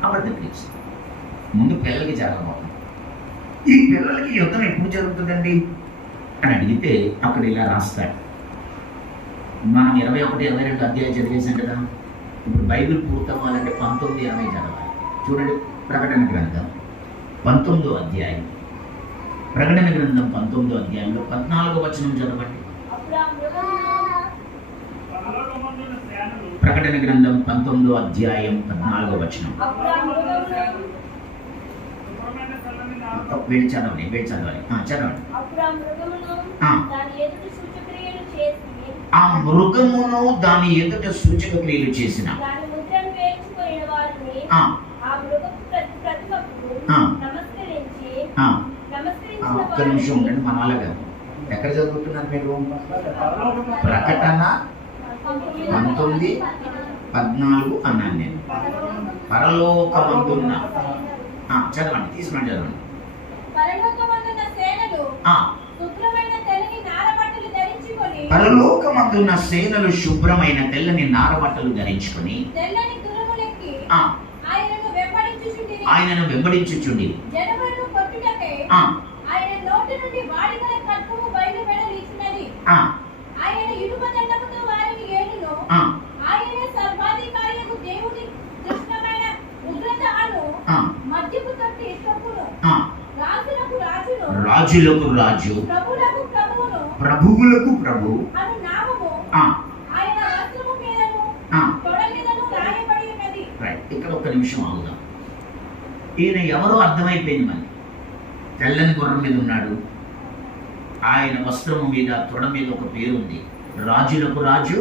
అబద్ధ క్రీస్తు. ముందు పిల్లలకి జరగబోతుంది. ఈ పిల్లలకి యుద్ధం ఎప్పుడు జరుగుతుందండి అని అడిగితే అక్కడ ఇలా రాస్తాడు. మనం 21, 22 అధ్యాయం చదివేశాం కదా. ఇప్పుడు బైబిల్ పూర్తవ్వాలంటే 19, 20 చదవాలి. చూడండి, ప్రకటన గ్రంథం 19వ అధ్యాయం. ప్రకటన గ్రంథం 19వ అధ్యాయంలో 14వ వచనం చదవండి. ప్రకటన గ్రంథం 19వ అధ్యాయం 14వ వచనం. వీళ్ళు చదవాలి చదవండి. అప్పుడు ఆ మృగమును దాని ఎదుట సూచక్రియలు చేసి ఆ మృగమును దాని ఎదుట సూచక క్రియలు చేసిన దాని ముద్రను వేయించుకొనిన వారిని ఆ ఆ మృగపు ప్రతిమకు నమస్కరించి ఒక్క నిమిషం ఉండండి. మనం అలాగా ఎక్కడ చదువుతున్నారు మీరు? ప్రకటన 19:14 అన్నాను నేను. పరలోకమందున్న చదవండి, తీసుకుని చదవండి. పరలోకమందున్న సేనలు శుభ్రమైన తెల్లని నారబట్టలు ధరించుకొని పరలోకమందున్న సేనలు శుభ్రమైన తెల్లని నారబట్టలు ధరించుకొని తెల్లని గుర్రములెక్కి ఆయనను వెంబడించుచుండి జనములను కొట్టుటకై ఆయన నోటి నుండి వాడిగల ఖడ్గము బయలువెడలిచినది. ఆయన ఇనుప దండముతో వారిని ఏలును. ఆయన సర్వాధికారియకు దేవుని కృష్ణమైన ఉగ్రత అను మద్యపు తొట్టి ఇష్టమును రాజులకు రాజును రాజులకు రాజు ప్రభువులకు ప్రభువును ప్రభువులకు ప్రభు అను నామము ఆయన వస్త్రము మీదను తొడ మీదను రాయబడి ఉన్నది. ఇక్కడ ఒక్క నిమిషం ఆగుదాం. ఈయన ఎవరో అర్థమైపోయింది మనకి. తెల్లని గుర్రం మీద ఉన్నాడు, ఆయన వస్త్రము మీద తొడ మీద ఒక పేరు ఉంది, రాజులకు రాజు.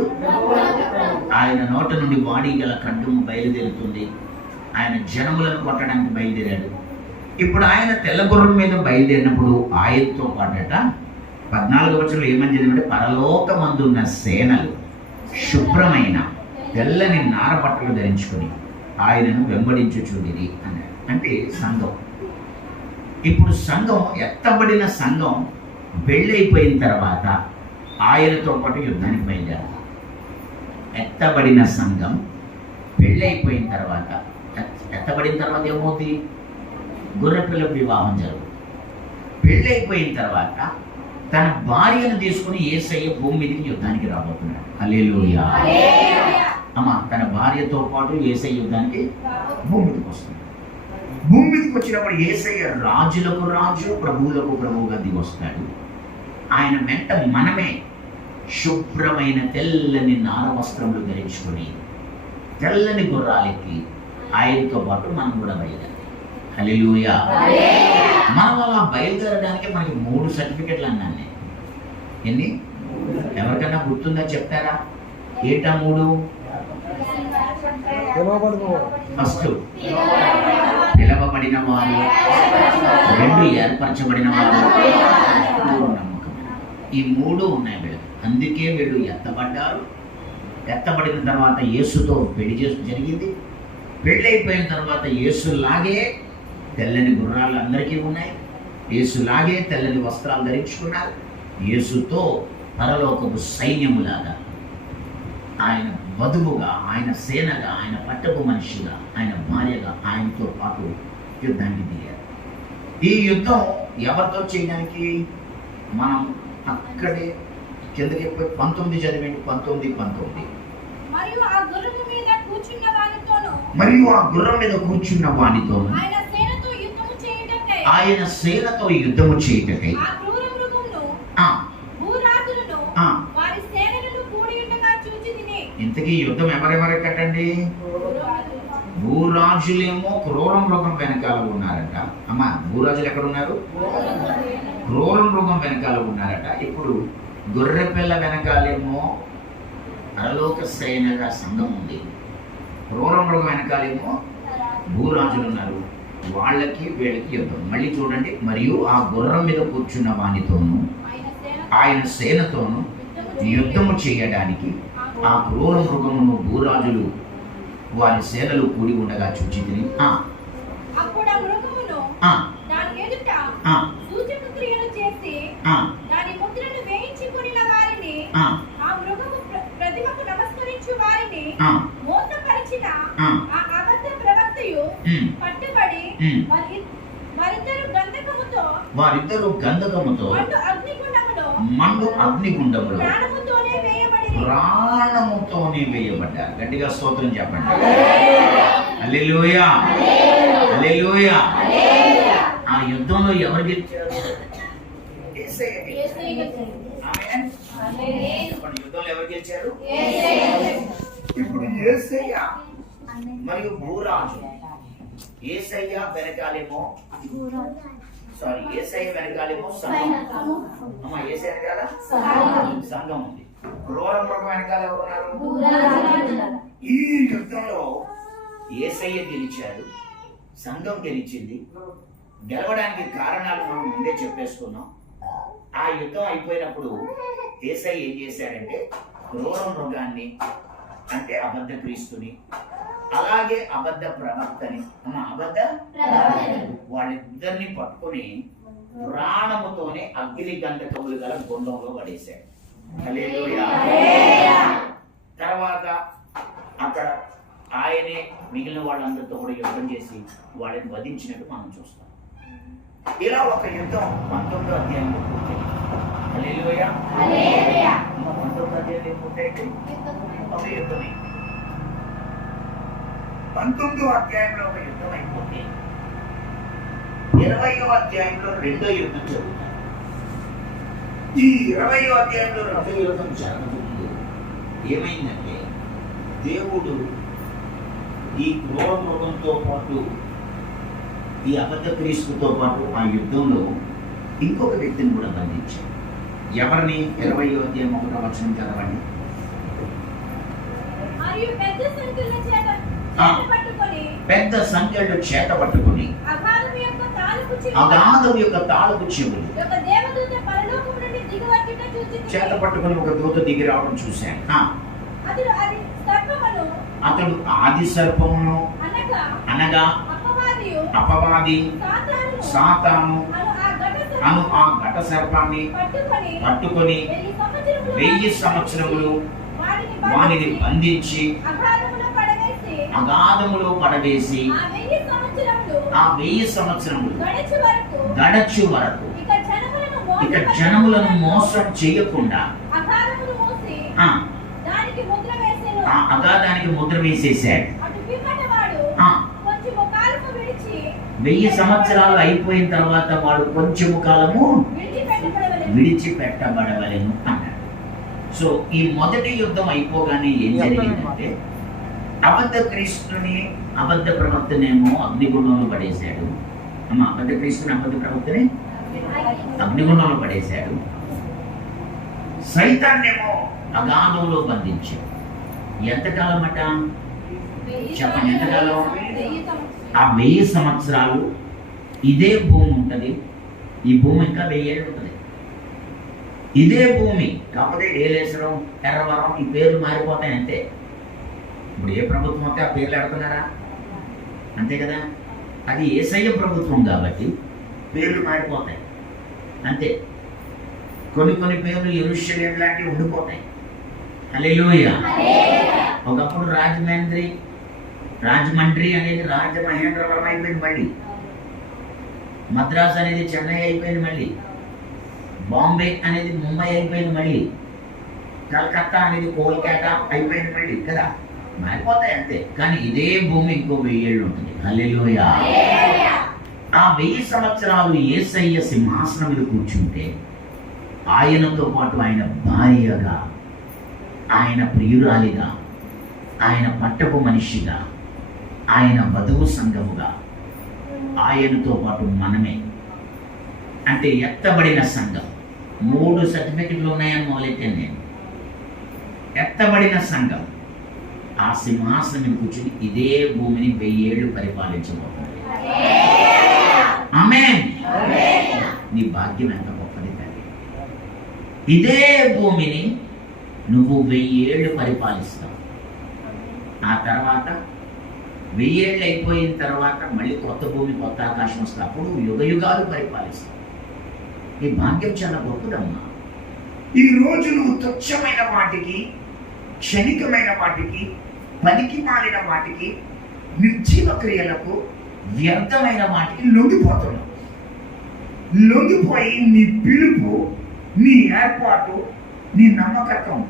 ఆయన నోట నుండి వాడి గల ఖడ్గము బయలుదేరుతుంది. ఆయన జనములను కొట్టడానికి బయలుదేరాడు. ఇప్పుడు ఆయన తెల్ల గుర్రం మీద బయలుదేరినప్పుడు ఆయనతో పాటట 14వ వచనంలో ఏమని చదివంటే, పరలోకమందున్న సేనలు శుభ్రమైన తెల్లని నారబట్టలు ధరించుకొని ఆయనను వెంబడించుచుండిరి అన్నాడు. అంటే సంఘం. ఇప్పుడు సంఘం, ఎత్తబడిన సంఘం పెళ్ళైపోయిన తర్వాత ఆయనతో పాటు యుద్ధానికి బయలుదేరాలి. ఎత్తబడిన సంఘం పెళ్ళైపోయిన తర్వాత, ఎత్తబడిన తర్వాత ఏమవుతుంది? గొర్రెపిల్ల వివాహం జరుగుతుంది. పెళ్ళైపోయిన తర్వాత తన భార్యను తీసుకుని యేసయ్య భూమి మీదకి యుద్ధానికి రాబోతున్నాడు. హల్లెలూయా. అమ్మా, తన భార్యతో పాటు యేసయ్య యుద్ధానికి భూమి మీదకి వస్తుంది. భూమి మీదకి వచ్చినప్పుడు యేసయ్య రాజులకు రాజు ప్రభువులకు ప్రభువుగా దిగి వస్తాడు. ఆయన వెంట మనమే శుభ్రమైన తెల్లని నార వస్త్రములు ధరించుకొని తెల్లని గుర్రాలెక్కి ఆయనతో పాటు మనం కూడా బయలుదేరాలి. హల్లెలూయా. మనం అలా బయలుదేరడానికి మనకి 3 సర్టిఫికెట్లు అన్నాను నేను. ఎన్ని? ఎవరికైనా గుర్తుందా చెప్తారా? ఏటా 3? ఫస్ట్ పిలవబడిన వారు, 2 ఏర్పరచబడిన వారు, 3 నమ్మకం. ఈ 3 ఉన్నాయి వీళ్ళు. అందుకే వీళ్ళు ఎత్తబడ్డారు. ఎత్తబడిన తర్వాత యేసుతో పెళ్లి జరిగింది. పెళ్ళైపోయిన తర్వాత యేసులాగే తెల్లని గుర్రాలు అందరికీ ఉన్నాయి. యేసులాగే తెల్లని వస్త్రాలు ధరించుకున్నారు. యేసుతో పరలోకపు సైన్యములాగా, ఆయన వధువుగా, ఆయన సేనగా, ఆయన పట్టపు మనిషిగా, ఆయన భార్యగా ఆయనతో పాటు యుద్ధానికి దిగారు. ఈ యుద్ధం ఎవరితో చేయడానికి? మనం అక్కడే కిందకి 19 చదివేంటి. 19. మరియు ఆ గుర్రం మీద కూర్చున్న వానితోను ఆయన సేనతో యుద్ధము చేయుటకై ఇంతకీ యుద్ధం ఎవరెవరికటండి? భూరాజులేమో క్రూర మృగం వెనకాల ఉన్నారట. అమ్మా, భూరాజులు ఎక్కడ ఉన్నారు? క్రూర మృగం వెనకాల ఉన్నారట. ఇప్పుడు గొర్రెపిల్ల వెనకాలేమో పరలోక శ్రేణిగా సంఘం ఉంది. క్రూర మృగం వెనకాలేమో భూరాజులు ఉన్నారు. వాళ్ళకి వీళ్ళకి యుద్ధం. మళ్ళీ చూడండి. మరియు ఆ గుర్రం మీద కూర్చున్న వానితోనూ ఆయన సేనతోనూ యుద్ధము చేయడానికి ఆ క్రూర మృగమును భూరాజులు వారి సేనలు కూడి ఉండగా చూచితిని. వారిద్దరు గంధకముతో మండు అగ్నిగుండములో ప్రాణముతోనే వేయబడ్డారు. గట్టిగా స్తోత్రం చెప్పండి. హల్లెలూయా, హల్లెలూయా. ఆ యుద్ధంలో ఎవరు గెలిచారు? యుద్ధంలో ఎవరు గెలిచారు? ఇప్పుడు యేసయ్య మరియు భూరాజు. యేసయ్య వెనకాలేమో సారీ, యేసయ్య వెనకాలేమో సంఘం. అమ్మ, యేసయ్య వెనకాల సంఘం ఉంది. క్రూర మృగం వెనకాల ఎవరు ఉన్నారు? ఈ యుద్ధంలో యేసయ్య గెలిచాడు, సంఘం గెలిచింది. గెలవడానికి కారణాలు మనం ముందే చెప్పేసుకున్నాం. ఆ యుద్ధం అయిపోయినప్పుడు యేసయ్య ఏం చేశాడంటే క్రూర మృగాన్ని, అంటే అబద్ధ క్రీస్తుని, అలాగే అబద్ధ ప్రవక్తని, అబద్ధ వాళ్ళిద్దరిని పట్టుకుని ప్రాణముతోనే అగ్ని గంధకములు గల గుండంలో పడేశాడు. హల్లెలూయా. తర్వాత అక్కడ ఆయనే మిగిలిన వాళ్ళందరితో కూడా యుద్ధం చేసి వాళ్ళని వధించినట్టు మనం చూస్తాం. ఇలా ఒక యుద్ధం 19వ అధ్యాయంలో పూర్తయింది. హల్లెలూయా. 19వ అధ్యాయంలో పూర్తయింది ఒక యుద్ధమే. 19వ అధ్యాయంలో ఒక యుద్ధం అయిపోతే 20వ అధ్యాయంలో రెండో యుద్ధం జరుగుతుంది. ఈ 20వ అధ్యాయంలో రెండో యుద్ధం జరగకముందు ఏమైందంటే దేవుడు ఈ క్రూర మృగంతో పాటు ఈ అబద్ధ క్రీస్తుతో పాటు ఆ యుద్ధంలో ఇంకొక వ్యక్తిని కూడా బంధించాడు. ఎవరిని? 20వ అధ్యాయం 1వ వచనం చదవండి. పెద్ద సంఖ్యలు చేత పట్టుకొని అగాధం యొక్క తాళపు చెవులు చేత పట్టుకొని ఒక దూత దిగి రావడం చూశాను. అతడు ఆది సర్పమును అనగా అపవాది సాతాను అను ఆ ఘట సర్పాన్ని పట్టుకొని 1000 సంవత్సరములు వానిని బంధించి అగాధములో పడవేసి ఆ 1000 సంవత్సరములు గడచు వరకు ఇక జనములను మోసం చేయకుండా ఆ అగాధానికి ముద్ర వేసేసాడు. 1000 సంవత్సరాలు అయిపోయిన తర్వాత వాడు కొంచెము కాలము విడిచిపెట్టబడవలెను అన్నాడు. సో ఈ మొదటి యుద్ధం అయిపోగానే ఏం జరిగిందంటే అబద్ధ క్రీస్తుని అబద్ధ ప్రవక్తనేమో అగ్నిగుండంలో పడేశాడు. అబద్ధ క్రీస్తుని అబద్ధ ప్రవక్తని అగ్నిగుండంలో పడేశాడు. సైతాన్నేమో అగాధంలో బంధించాడు. ఎంతకాలం అట చెప్పండి, ఎంతకాలం? ఆ 1000 సంవత్సరాలు ఇదే భూమి ఉంటుంది. ఈ భూమి ఇంకా 1000 ఏళ్ళు ఉంటుంది. ఇదే భూమి, కాకపోతే ఏలేశ్వరం, ఎర్రవరం ఈ పేర్లు మారిపోతాయి అంతే. ఇప్పుడు ఏ ప్రభుత్వం అయితే ఆ పేర్లు ఎడుతున్నారా? అంతే కదా. అది యేసయ్య ప్రభుత్వం కాబట్టి పేర్లు మారిపోతాయి అంతే. కొన్ని పేర్లు యెరూషలేము లాంటివి ఉండిపోతాయి. హల్లెలూయా. ఒకప్పుడు రాజమండ్రి అనేది రాజమహేంద్రవరం అయిపోయింది. మళ్ళీ మద్రాస్ అనేది చెన్నై అయిపోయింది. మళ్ళీ బాంబే అనేది ముంబై అయిపోయింది. మళ్ళీ కలకత్తా అనేది కోల్కతా అయిపోయింది. మళ్ళీ కదా, మారిపోతాయి అంతే. కానీ ఇదే భూమి ఇంకో 1000 ఏళ్ళు ఉంటుంది. హల్లెలూయా. ఆ 1000 సంవత్సరాలు యేసయ్య సింహాసనం మీద కూర్చుంటే ఆయనతో పాటు ఆయన భార్యగా, ఆయన ప్రియురాలిగా, ఆయన పట్టపు మనిషిగా, ఆయన వధువు సంఘముగా, ఆయనతో పాటు మనమే, అంటే ఎత్తబడిన సంఘం. 3 సర్టిఫికెట్లు ఉన్నాయని మొదలెట్టాను నేను. ఎత్తబడిన సంఘం ఆ సింహాసనం కూర్చుని ఇదే భూమిని 1000 ఏళ్ళు పరిపాలించబోతుంది. ఆమేన్. నీ భాగ్యం ఎంత గొప్పది తల్లి. ఇదే భూమిని నువ్వు 1000 ఏళ్ళు పరిపాలిస్తావు. ఆ తర్వాత 1000 ఏళ్ళు అయిపోయిన తర్వాత మళ్ళీ కొత్త భూమి, కొత్త ఆకాశం వస్తే అప్పుడు యుగాలు పరిపాలిస్తావు. ఈ భాగ్యం చాలా గొప్పదమ్మా. ఈ రోజు నువ్వు తుచ్చమైన వాటికి, క్షణికమైన వాటికి, పనికి మాలిన వాటికి, నిర్జీవ క్రియలకు, వ్యర్థమైన వాటికి లొంగిపోతున్నావు. లొంగిపోయి నీ పిలుపు, నీ ఏర్పాటు, నీ నమ్మకత్వం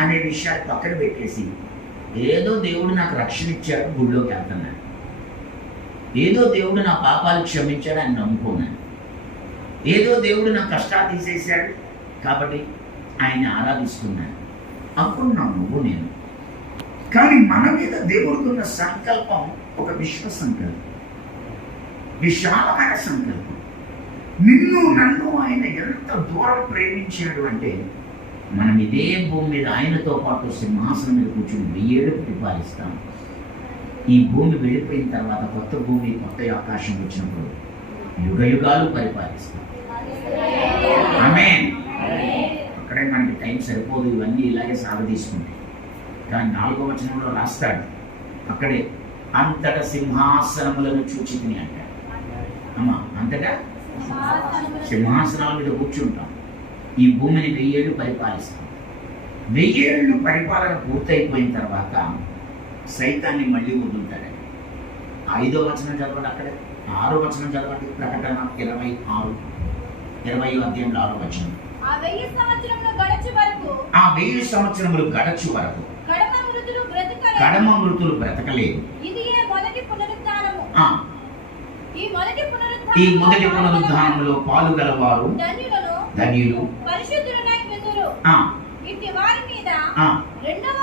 అనే విషయాలు పక్కన పెట్టేసి ఏదో దేవుడు నాకు రక్షణ ఇచ్చాడు గుడిలోకి వెళ్తున్నాను, ఏదో దేవుడు నా పాపాలు క్షమించాడు అని నమ్ముకున్నాను, ఏదో దేవుడు నా కష్టాలు తీసేశాడు కాబట్టి ఆయన్ని ఆరాధిస్తున్నాను అనుకున్నాను నువ్వు నేను. కానీ మన మీద దేవుడుకున్న సంకల్పం ఒక విశ్వ సంకల్పం, విశాలమైన సంకల్పం. నన్ను ఆయన ఎంత దూరం ప్రేమించాడు అంటే, మనం ఇదే భూమి మీద ఆయనతో పాటు సింహాసనం మీద కూర్చొని 1000 ఏళ్ళు పరిపాలిస్తాం. ఈ భూమి వెళ్ళిపోయిన తర్వాత కొత్త భూమి, కొత్త ఆకాశం వచ్చినప్పుడు యుగ యుగాలు పరిపాలిస్తాం. ఆమేన్. అక్కడే మనకి టైం సరిపోదు, ఇవన్నీ ఇలాగే సాగదీసుకుంటాయి. కానీ 4వ వచనంలో రాస్తాడు, అక్కడే అంతటా సింహాసనములను చూచితిని అంటాడు. అమ్మా, అంతటా సింహాసనాల మీద కూర్చుంటాం. ఈ భూమిని 1000 ఏళ్ళు పరిపాలిస్తాం. 1000 ఏళ్ళు పరిపాలన పూర్తయిపోయిన తర్వాత సైతాన్ని మళ్ళీ వదులుతాడండి. 5వ వచనం చదవండి, అక్కడే 6వ వచనం చదవండి. ప్రకటన 26, 20వ అధ్యాయంలో 6వ వచనం. ఆ 1000 సంవత్సరములు గడచు వరకు, ఆ 1000 సంవత్సరములు గడచు వరకు కడమ మృతులు బ్రతకలేదు. ఇది మొదటి పునరుత్థానము. ఈ మొదటి పునరుద్ధానంలో పాలుగలవారు ధన్యులు. ఇట్టి వారి మీద రెండవ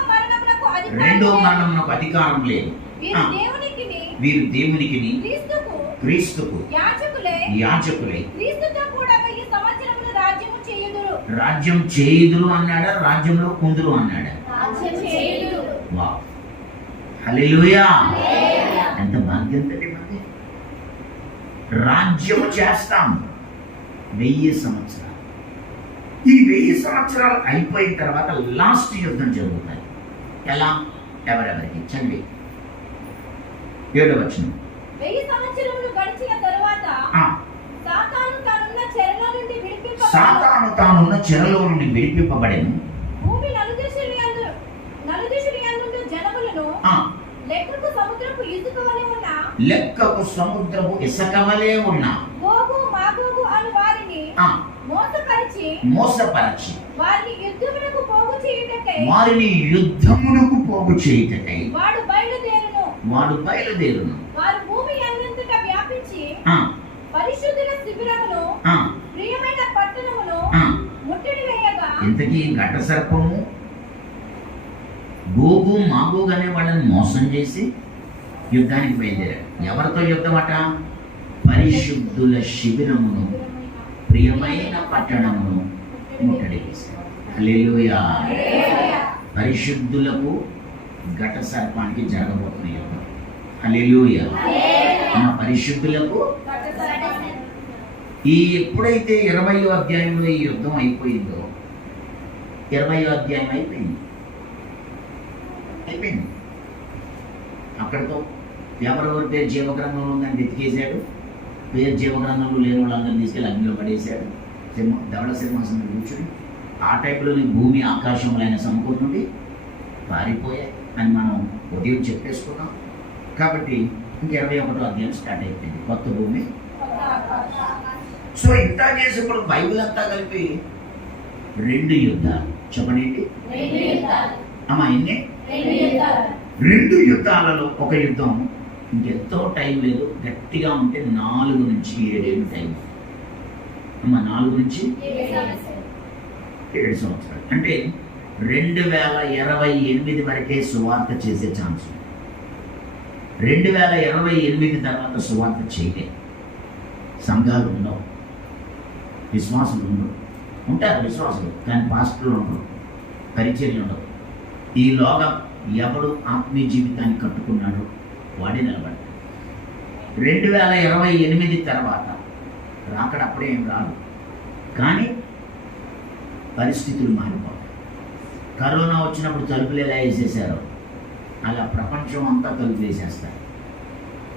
మరణమునకు అధికారం లేదు. వీరు దేవునికిని క్రీస్తుకు యాజకులై క్రీస్తుతో కూడా 1000 సంవత్సరములు రాజ్యము చేయుదురు. రాజ్యం చేయుదురు అన్నాడా, రాజ్యంలో కుందురు అన్నాడా? వావ్, హల్లెలూయా. ఎంత భాగ్యం తల్లి మనది. రాజ్యము చేస్తాం 1000 సంవత్సరాలు. ఈ 1000 సంవత్సరాలు అయిపోయిన తర్వాత లాస్ట్ యుద్ధం జరుగుతుంది. ఎలా? ఎవరెవరికి? చదివి 7వ వచనం. 1000 సంవత్సరములు గడిచిన తరువాత సాతాను తానున్న చెరలో నుండి విడిపింపబడెను. భూమి నలుదిశలు యందు జనములను లెక్కకు సముద్రపు ఇసుక వలె ఉన్న గోగు మాగోగు అను వారిని మోసపరచి వారిని యుద్ధమునకు పోగు చేయుటకై వాడు బయలుదేరును. వారు భూమి అందంతటా వ్యాపించి పరిశుద్ధుల శిబిరమును, ప్రియమైన పట్టణమును ముట్టడి వేయగా. ఇంతకీ ఘట సర్పము గోగు మాగోగు అనే వాళ్ళని మోసం చేసి యుద్ధానికి బయలుదేరాడు. ఎవరితో యుద్ధమట? పరిశుద్ధుల శిబిరమును, ప్రియమైన పట్టణమును ముట్టడి చేశాడు. హల్లెలూయా. పరిశుద్ధులకు ఘట సర్పానికి జరగబోతున్న యుద్ధం. హల్లెలూయా. మన పరిశుద్ధులకు ఎప్పుడైతే 20వ అధ్యాయంలో ఈ యుద్ధం అయిపోయిందో, 20వ అధ్యాయం అయిపోయింది. అక్కడితో ఎవరెవరి పేరు జీవగ్రంథంలో ఉందని వెతికేశాడు. పేరు జీవగ్రంథంలో లేని వాళ్ళందరినీ తీసుకెళ్ళి అగ్నిలో పడేశాడు. ధవళ సింహాసనం కూర్చుని ఆ టైంలోని భూమి ఆకాశములైన సమకూర్చుండి పారిపోయాయి అని మనం ఉదయం చెప్పేసుకున్నాం. కాబట్టి ఇంక 21వ అధ్యాయం స్టార్ట్ అయిపోయింది, కొత్త భూమి. సో ఇంత చేసి ఇప్పుడు బైబిల్ అంతా కలిపి 2 యుద్ధాలు. చెప్పండి అమ్మా, ఎన్ని? 2 యుద్ధాలలో ఒక యుద్ధం ఇంకెంతో టైం లేదు, గట్టిగా ఉంటే 4 నుంచి 7 ఏళ్ళు టైం. అమ్మా, 4 నుంచి 7 సంవత్సరాలు అంటే 2028 వరకే సువార్త చేసే ఛాన్స్ ఉంది. 2028 తర్వాత సువార్త చేయలే. సంఘాలు ఉండవు, విశ్వాసులు ఉండవు. ఉంటారు విశ్వాసులు, కానీ పాస్టర్లు ఉండవు, పరిచర్యలు ఉండవు. ఈలోగా ఎవడు ఆత్మీయ జీవితాన్ని కట్టుకున్నాడో వాడే నిలబడతాడు. 2028 తర్వాత రాకడ అప్పుడే ఏం రాదు, కానీ పరిస్థితులు మారిపోతాయి. కరోనా వచ్చినప్పుడు తలుపులు ఎలా వేసేసారో అలా ప్రపంచం అంతా తలుపులు వేసేస్తారు.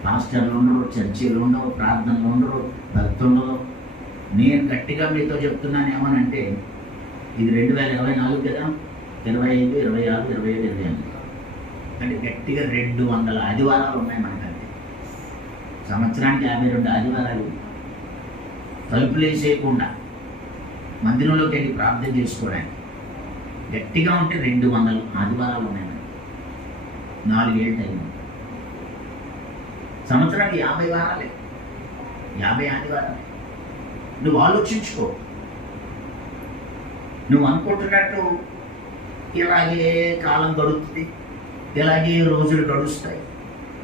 పాస్టర్లు ఉండరు, చర్చీలు ఉండవు, ప్రార్థనలు ఉండరు, భక్తి ఉండదు. నేను గట్టిగా మీతో చెప్తున్నాను ఏమనంటే, ఇది 2024 కదా, 25, 26, 27, 28 అంటే గట్టిగా 200 ఆదివారాలు ఉన్నాయి మనకంటే. సంవత్సరానికి 52 ఆదివారాలు తలుపులు వేసేయకుండా మందిరంలోకి వెళ్ళి ప్రార్థన చేసుకోవడానికి గట్టిగా ఉంటే 200 ఆదివారాలు ఉన్నాయి మనకి. 4 ఏళ్ళ టైం. సంవత్సరానికి 50 వారాలే, 50 ఆదివారాలే. నువ్వు ఆలోచించుకో. నువ్వు అనుకుంటున్నట్టు ఇలాగే కాలం గడుస్తుంది, ఇలాగే రోజులు గడుస్తాయి,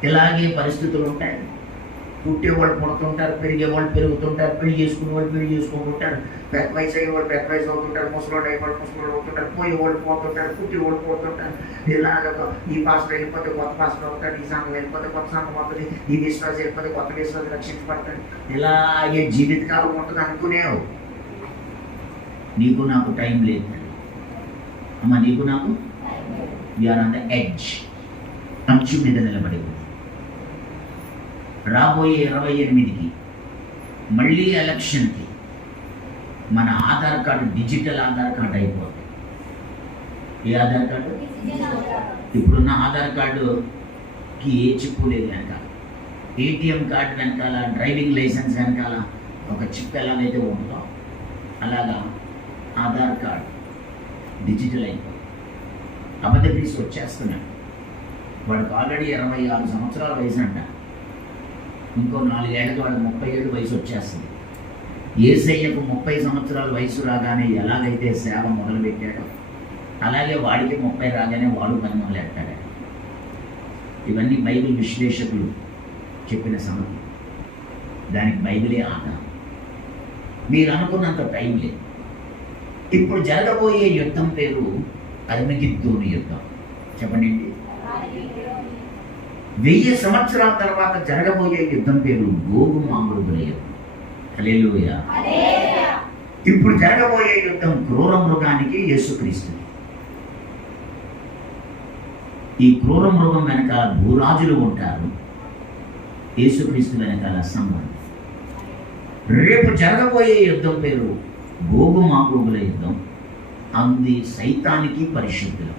ఇలాగే పరిస్థితులు ఉంటాయి. పుట్టేవాళ్ళు పుడుతుంటారు, పెరిగేవాళ్ళు పెరుగుతుంటారు, పెళ్లి చేసుకునే వాళ్ళు పెళ్లి చేసుకుంటుంటారు, పెద్ద వయసు అయ్యే వాళ్ళు పెద్ద వయసు అవుతుంటారు, ముసలోళ్ళు అయ్యే వాళ్ళు ముసలోళ్ళు అవుతుంటారు, పోయేవాళ్ళు పోతుంటారు, పుట్టేవాళ్ళు పోతుంటారు. ఇలాగ ఈ పాస్టర్ వెళ్ళిపోతే కొత్త పాస్టర్ అవుతాడు, ఈ సంఘం వెళ్ళిపోతే కొత్త సంఘం అవుతుంది, ఈ విశ్వాసం వెళ్ళిపోతే కొత్త విశ్వాసం రక్షించబడతాడు. ఇలాగే జీవితకాలం ఉంటుంది అనుకునేవు. నీకు నాకు టైం లేదు అమ్మ, నీకు నాకు యూఆర్ ఆన్ ద ఎడ్జ్, అంచు మీద నిలబడి. రాబోయే 28కి మళ్ళీ ఎలక్షన్కి మన Aadhaar card digital Aadhaar card అయిపోతుంది. ఏ ఆధార్ కార్డు? ఇప్పుడున్న ఆధార్ కార్డుకి ఏ చిప్పు లేదు వెనకాల. ఏటీఎం కార్డు వెనకాల, డ్రైవింగ్ లైసెన్స్ వెనకాల ఒక చిప్ ఎలాగైతే ఉంటుందో అలాగా ఆధార్ కార్డు డిజిటల్ అయిపోతుంది. అబద్ధ క్రీస్తు వచ్చేస్తున్నాడు. వాడికి ఆల్రెడీ 26 సంవత్సరాల వయసు అంట. ఇంకో 4 ఏళ్ళకి వాడికి 30 ఏళ్ళు వయసు వచ్చేస్తుంది. యేసయ్యకు 30 సంవత్సరాల వయసు రాగానే ఎలాగైతే సేవ మొదలుపెట్టాడో అలాగే వాడికి 30 రాగానే వాడు పని మొదలెట్టాడు. ఇవన్నీ బైబిల్ విశ్లేషకులు చెప్పిన సంగతి. దానికి బైబిలే ఆధారం. మీరు అనుకున్నంత టైం లేదు. ఇప్పుడు జరగబోయే యుద్ధం పేరు అర్మగిద్దోను యుద్ధం. చెప్పండి. 1000 సంవత్సరాల తర్వాత జరగబోయే యుద్ధం పేరు గోగు మామూలుగుల యుద్ధం. హల్లెలూయా. ఇప్పుడు జరగబోయే యుద్ధం క్రూర మృగానికి యేసుక్రీస్తు. ఈ క్రూర మృగం వెనకాల భూరాజులు ఉంటారు, యేసుక్రీస్తు వెనకాల సంబంధం. రేపు జరగబోయే యుద్ధం పేరు గోగు మాగోగుల యుద్ధం. అంది సైతానికి పరిశుద్ధులు.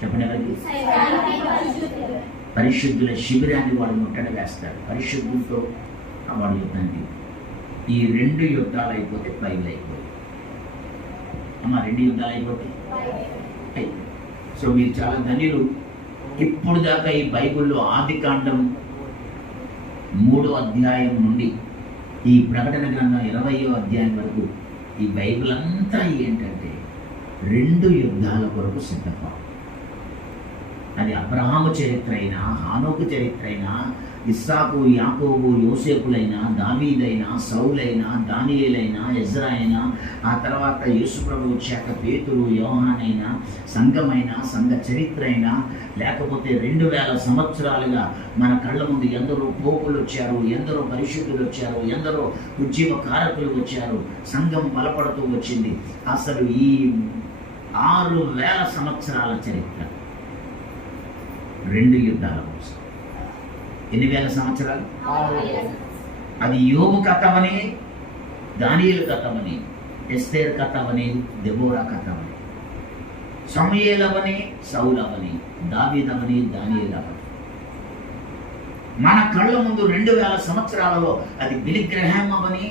చెప్పండి, ఎవరికి? పరిశుద్ధుల శిబిరాన్ని వాడు ముట్టడి వేస్తాడు. పరిశుద్ధులతో వాడు యుద్ధానికి. ఈ 2 యుద్ధాలు అయిపోతే బైబిల్ అయిపోతుంది అమ్మ. 2 యుద్ధాలు అయిపోతే సో మీరు చాలా ధన్యులు. ఇప్పుడు దాకా ఈ బైబిల్లో ఆదికాండం 3వ అధ్యాయం నుండి ఈ ప్రకటన గ్రంథం 20వ అధ్యాయం వరకు ఈ బైబిల్ అంతా ఏంటంటే 2 యుద్ధాల కొరకు సిద్ధపడ. అది అబ్రహాము చరిత్ర అయినా, హానోకు చరిత్ర అయినా, ఇస్సాకు, యాకోబు, యోసేపులైనా, దావీదైనా, సౌలైనా, దానియేలైనా, ఎజ్రా అయినా, ఆ తర్వాత యేసుప్రభు వచ్చాక పేతురు, యోహానైనా, సంఘమైనా, సంఘ చరిత్ర అయినా, లేకపోతే 2000 సంవత్సరాలుగా మన కళ్ళ ముందు ఎందరో పోపులు వచ్చారు, ఎందరో పరిశుద్ధులు వచ్చారు, ఎందరో ఉద్యమకారకులు వచ్చారు, సంఘం బలపడుతూ వచ్చింది. అసలు ఈ 6000 సంవత్సరాల చరిత్ర 2 యుద్ధాల కోసం. ఎన్ని వేల సంవత్సరాలు? అది యోబు కథమని, దానియేలు కథమని, ఎస్తేర్ కథమని, దెబోరా కథమని, సమూయేలు అవని, సౌలు అవని, దావీదు అవని, దానియేలు అవని. మన కళ్ళ ముందు 2000 సంవత్సరాలలో అది బిలీ గ్రహాం అవని,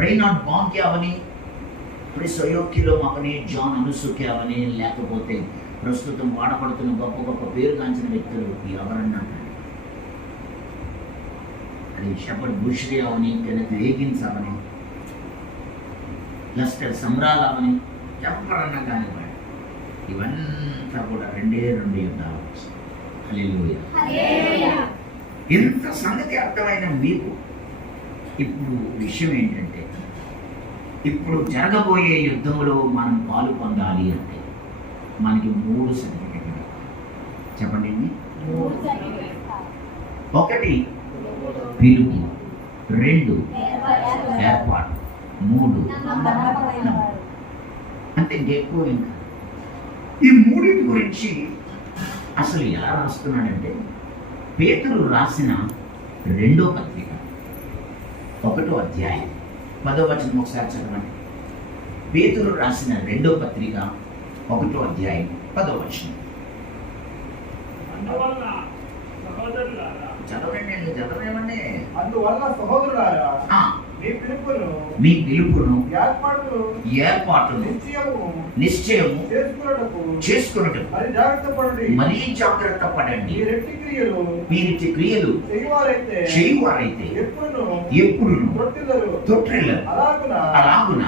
రైనార్డ్ బాంకే అవని, క్రిస్ ఒయోకిలో అవని, జాన్ అనుసుకే అవని, లేకపోతే ప్రస్తుతం వాడపడుతున్న గొప్ప గొప్ప పేరుగాంచిన వ్యక్తులు ఎవరన్నా అది షెపర్డ్ బుష్రీ అవని, కెనెత్ హేగిన్స్ అవని, లస్టర్ సమ్రాల్ అవని, ఎవరన్నా కానివ్వండి, ఇవంతా కూడా 2 యుద్ధాలు. హల్లెలూయా. ఇంత సంగతి అర్థమైన మీకు ఇప్పుడు విషయం ఏంటంటే, ఇప్పుడు జరగబోయే యుద్ధంలో మనం పాలు పొందాలి అంటే మనకి 3 సర్టిఫికెట్లు. చెప్పండి. 1 పిలుపు, 2 ఏర్పాటు, 3 అంటే ఇంకెక్కువ. ఇంకా ఈ 3 గురించి అసలు ఎలా రాస్తున్నాడంటే, పేతురు రాసిన 2వ పత్రిక 1వ అధ్యాయం 10వ వచనం ఒకసారి చదవండి. పేతురు రాసిన 2వ పత్రిక 1వ అధ్యాయం 10వ వచనం. చదవండి. అందువల్ల సహోదరులారా, మీ పిలుపును ఏర్పాటును నిశ్చయము చేసుకున్నట్టు మరీ జాగ్రత్త పడండి. మీరిచ్చే క్రియలు చేయువారైతే ఎప్పుడు తొట్టిల్లరు. అలాగున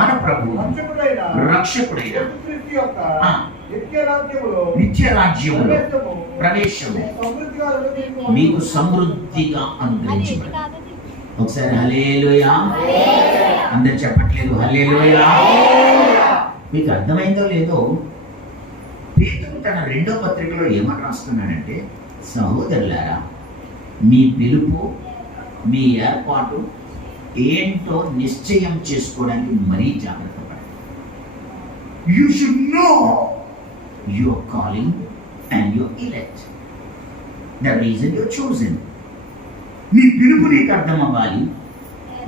మన ప్రభువు రక్షకుడైన నిత్య రాజ్యములో ప్రవేశము సమృద్ధిగా అనుగ్రహించు. మీకు సమృద్ధిగా అనుగ్రహించబడి. ఒకసారి హల్లెలూయా. అందరు చెప్పట్లేదు హల్లెలూయా. మీకు అర్థమైందో లేదో, పేతురు తన 2వ పత్రికలో ఏమని రాస్తున్నాడంటే, సహోదరులారా, మీ పిలుపు, మీ ఏర్పాటు ఏంటో నిశ్చయం చేసుకోవడానికి మరీ జాగ్రత్త పడండి. You should know your calling and your elect, the reason your chosen. నీ పిలుపు నీకు అర్థం అవ్వాలి,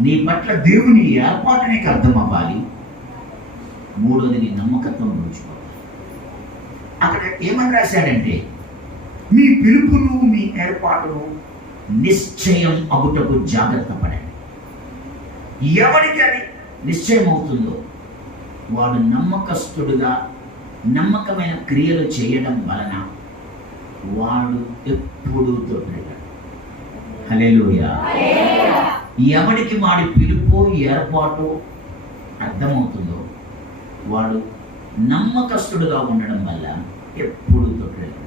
నీ పట్ల దేవుని ఏర్పాటు నీకు అర్థం అవ్వాలి. 3వది నీ నమ్మకత్వం ఉంచుకోవాలి. అక్కడ ఏమని రాశాడంటే, మీ పిలుపును మీ ఏర్పాటును నిశ్చయం అగుటకు జాగ్రత్త పడండి. ఎవరికి అది నిశ్చయం అవుతుందో వాడు నమ్మకస్తుడుగా నమ్మకమైన క్రియలు చేయడం వలన వాడు ఎప్పుడూ తోడయ్యాడు. హల్లెలూయా. ఎవరికి వాడి పిలుపు ఏర్పాటు అర్థమవుతుందో వాడు నమ్మకస్తుడుగా ఉండడం వల్ల ఎప్పుడు తొట్టలేదు.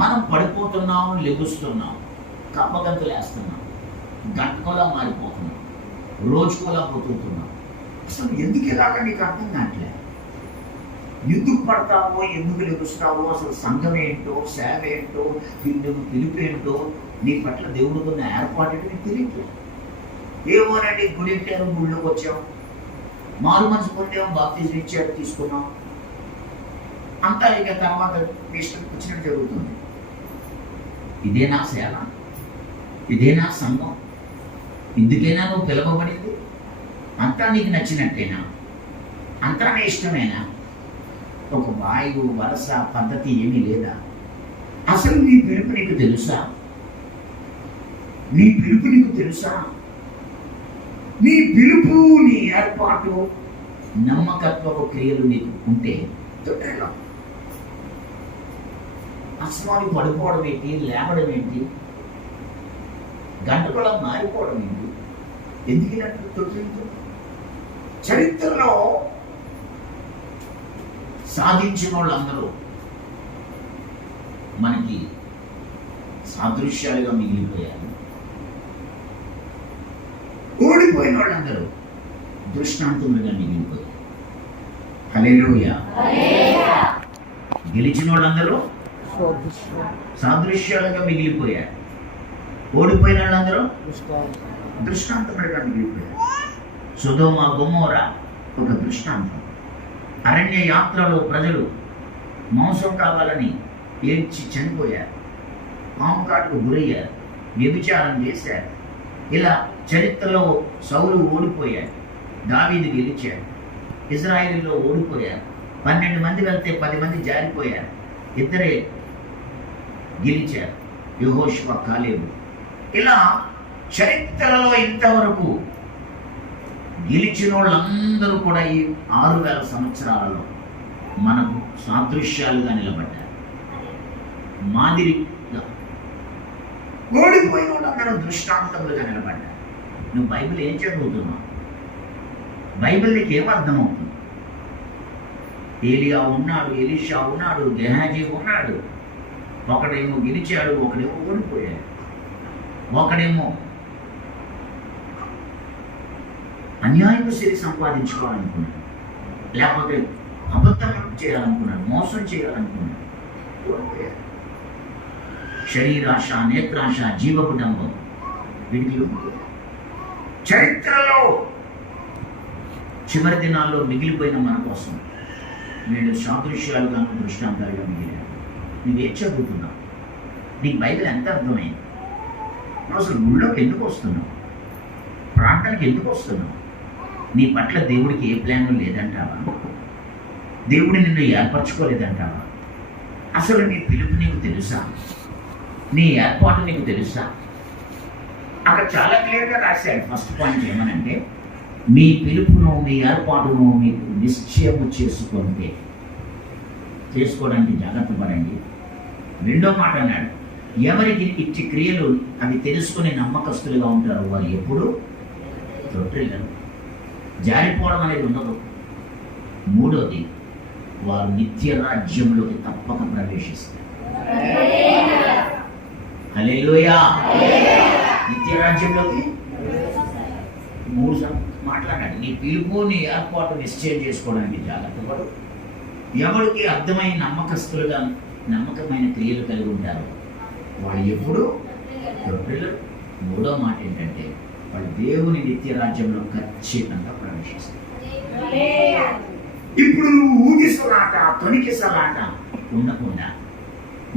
మనం పడిపోతున్నాం, లెగుస్తున్నాం, కప్పగంతులు వేస్తున్నాం, గంటకోలా మారిపోతున్నాం, రోజుకోలా బతుకుతున్నాం. అసలు ఎందుకు ఇలాగా నీకు అర్థం కావట్లే. ఎందుకు పడతావో, ఎందుకు లెగుస్తావో, అసలు సంఘం ఏంటో, సేవ ఏంటో, నువ్వు పిలిపేంటో, నీ పట్ల దేవుడుకున్న ఏర్పాటు ఏంటో నీకు తెలియట్లేదు. ఏమోనండి, గుడి ఎట్టారు, గుళ్ళోకి వచ్చాం, మారు మనసు పొందాం, బాప్తిజం ఇచ్చాడు, తీసుకున్నాం, అంతా ఇక తర్వాత ఇష్టం వచ్చినట్టు జరుగుతుంది. ఇదేనా సేవ? ఇదేనా సంఘం? ఇందుకేనా నువ్వు పిలవబడింది? అంతా నీకు నచ్చినట్టేనా? అంతా నీ ఇష్టమేనా? ఒక వాయువు వరస పద్ధతి ఏమీ లేదా? అసలు నీ పిలుపు నీకు తెలుసా? నీ పిలుపు నీకు తెలుసా? నీ పిలుపు, నీ ఏర్పాటు, నమ్మకత్వపు క్రియలు నీకు ఉంటే తొట్టెలో అసలు పడిపోవడం ఏంటి, లేవడం ఏంటి, గంటకులా మారిపోవడం ఏంటి? ఎందుకు ఇలాంటి తొట్టెలతో? చరిత్రలో సాధించిన వాళ్ళందరూ మనకి సాదృశ్యాలుగా మిగిలిపోయారు. ఓడిపోయిన వాళ్ళందరూ దృష్టాంతములుగా మిగిలిపోయారు. హల్లెలూయా. గెలిచిన వాళ్ళందరూ సాదృశ్యాలుగా మిగిలిపోయారు. ఓడిపోయిన వాళ్ళందరూ దృష్టాంతములుగా మిగిలిపోయారు. సొదొమ గొమొర్రా ఒక దృష్టాంతం. అరణ్య యాత్రలో ప్రజలు మాంసం కావాలని ఏడ్చి చనిపోయారు, పాము కాటుకు గురయ్యారు, వ్యభిచారం చేశారు. ఇలా చరిత్రలో సౌలు ఓడిపోయాడు, దావీదు గెలిచాడు. ఇజ్రాయేలులో ఓడిపోయారు, 12 మంది వెళ్తే 10 మంది జారిపోయారు, ఇద్దరే గెలిచారు, యెహోషువ, కాలేబు. ఇలా చరిత్రలో ఇంతవరకు గెలిచిన వాళ్ళందరూ కూడా ఈ 6000 సంవత్సరాలలో మనకు సాదృశ్యాలుగా నిలబడ్డారు, మాదిరిగా. ఓడిపోయిన వాళ్ళందరూ దృష్టాంతములుగా నిలబడ్డారు. నువ్వు బైబిల్ ఏం చదువుతున్నావు? బైబిల్ నీకు ఏం అర్థమవుతుంది? ఏలియా ఉన్నాడు, ఎలీషా ఉన్నాడు, గెహాజీ ఉన్నాడు. ఒకడేమో గెలిచాడు, ఒకడేమో ఓడిపోయాడు, ఒకడేమో అన్యాయపు సిరి సంపాదించుకోవాలనుకున్నాడు, లేకపోతే అబద్ధం చేయాలనుకున్నాడు, మోసం చేయాలనుకున్నాడు, ఓడిపోయాడు. శరీరాశ, నేత్రాశ, జీవకుటుంబం, వీటిలో చరిత్రలో చివరి దినాల్లో మిగిలిపోయిన మన కోసం వీళ్ళు సాదృశ్యాలుగా, దృష్టాంతాలుగా మిగిలారు. నువ్వేం చదువుతున్నావు? నీకు బైబిల్ ఎంత అర్థమైంది? నువ్వు అసలు ఊళ్ళోకి ఎందుకు వస్తున్నావు? ప్రార్థనకి ఎందుకు వస్తున్నావు? నీ పట్ల దేవుడికి ఏ ప్లాన్ లేదంటావా? దేవుడు నిన్ను ఏర్పరచుకోలేదంటావా? అసలు నీ పిలుపు నీకు తెలుసా? నీ ఏర్పాటు నీకు తెలుసా? అక్కడ చాలా క్లియర్గా రాశాడు. ఫస్ట్ పాయింట్ ఏమనంటే, మీ పిలుపును, మీ ఏర్పాటును మీకు నిశ్చయము చేసుకోవడానికి జాగ్రత్త పడండి. 2వ మాట అన్నాడు, ఎవరికి ఇచ్చి క్రియలు అవి తెలుసుకుని నమ్మకస్తులుగా ఉంటారు వారు ఎప్పుడు తొట్టిల్లరు, జారిపోవడం అనేది ఉండదు. 3వది, వారు నిత్య రాజ్యంలోకి తప్పక ప్రవేశిస్తారు. హల్లెలూయా. నిత్య రాజ్యంలోకి 3 సార్లు మాట్లాడాడు. నీ పిలుపు నీ ఏర్పాటు నిశ్చయం చేసుకోవడానికి జాగ్రత్త పడు. ఎవరికి అర్థమైన నమ్మకస్తులుగా నమ్మకమైన క్రియలు కలిగి ఉంటారో వాళ్ళు ఎప్పుడు పిల్లలు. 3వ మాట ఏంటంటే వాళ్ళు దేవుని నిత్య రాజ్యంలో ఖచ్చితంగా ప్రవేశిస్తారు. ఇప్పుడు నువ్వు ఊగిసలాట తొణికిసలాట ఉండకుండా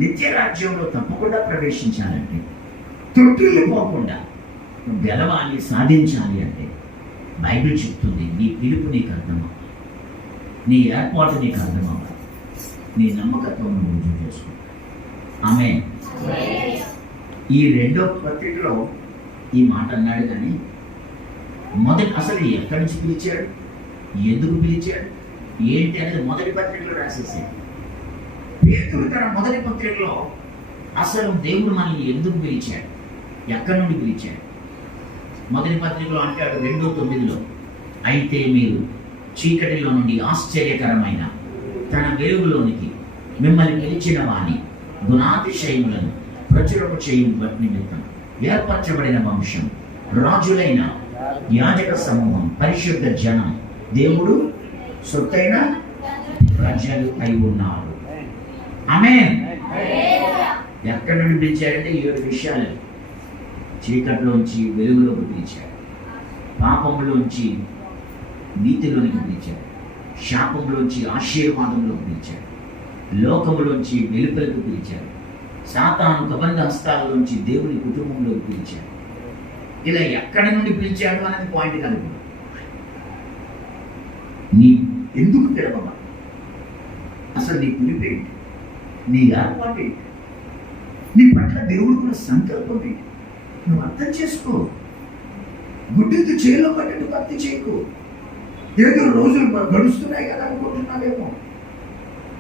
నిత్య రాజ్యంలో తప్పకుండా ప్రవేశించాలంటే, తొట్టిల్లు పోకుండా నువ్వు గెలవాలి, సాధించాలి అంటే బైబిల్ చెప్తుంది నీ పిలుపు నీకు అర్థమవ్వాలి, నీ ఏర్పాటు నీకు అర్థమవ్వాలి, నీ నమ్మకత్వం నువ్వు రుజువు చేసుకో. ఆమేన్. ఈ 2వ పత్రికలో ఈ మాట అన్నాడు. కానీ మొదటి అసలు ఎక్కడి నుంచి పిలిచాడు, ఎందుకు పిలిచాడు, ఏంటి అనేది మొదటి పత్రికలో రాసేసాడు. పేతురు తన మొదటి పత్రికలో అసలు దేవుడు మనల్ని ఎందుకు పిలిచాడు, ఎక్కడి నుండి పిలిచాడు. మొదటి పత్రికలో అంటాడు 2:9, అయితే మీరు చీకటిలో నుండి ఆశ్చర్యకరమైన తన వెలుగులోనికి మిమ్మల్ని పిలిచిన వాని గుణాతిశయములను ప్రచురము చేయు నిమిత్తం ఏర్పరచబడిన వంశం, రాజులైన యాజక సమూహం, పరిశుద్ధ జనం, దేవుడు సొత్తైన ప్రజలు అయి ఉన్నారు. ఆమేన్. ఎక్కడి నుండి పిలిచాడంటే 7 విషయాలు. చీకటిలోంచి వెలుగులోకి పిలిచాడు, పాపంలోంచి నీతిలోనికి పిలిచాడు, శాపంలోంచి ఆశీర్వాదంలోకి పిలిచాడు, లోకములోంచి వెలుపలకు పిలిచాడు, సాతాను కబంధ హస్తాలలోంచి దేవుని కుటుంబంలోకి పిలిచాడు. ఇలా ఎక్కడి నుండి పిలిచాడు అనేది పాయింట్ కలుగు. నీ ఎందుకు పిలవమా, అసలు నీ పిలిపేంటి, నీ ఏర్పాటు ఏంటి, నీ పట్ల దేవుడుకున్న సంకల్పం ఏంటి నువ్వు అర్థం చేసుకో. గుడ్డెత్తు చేలో పట్టట్టు భక్తి చేయకు. ఏదో రోజులు గడుస్తున్నాయి కదా అనుకుంటున్నావేమో.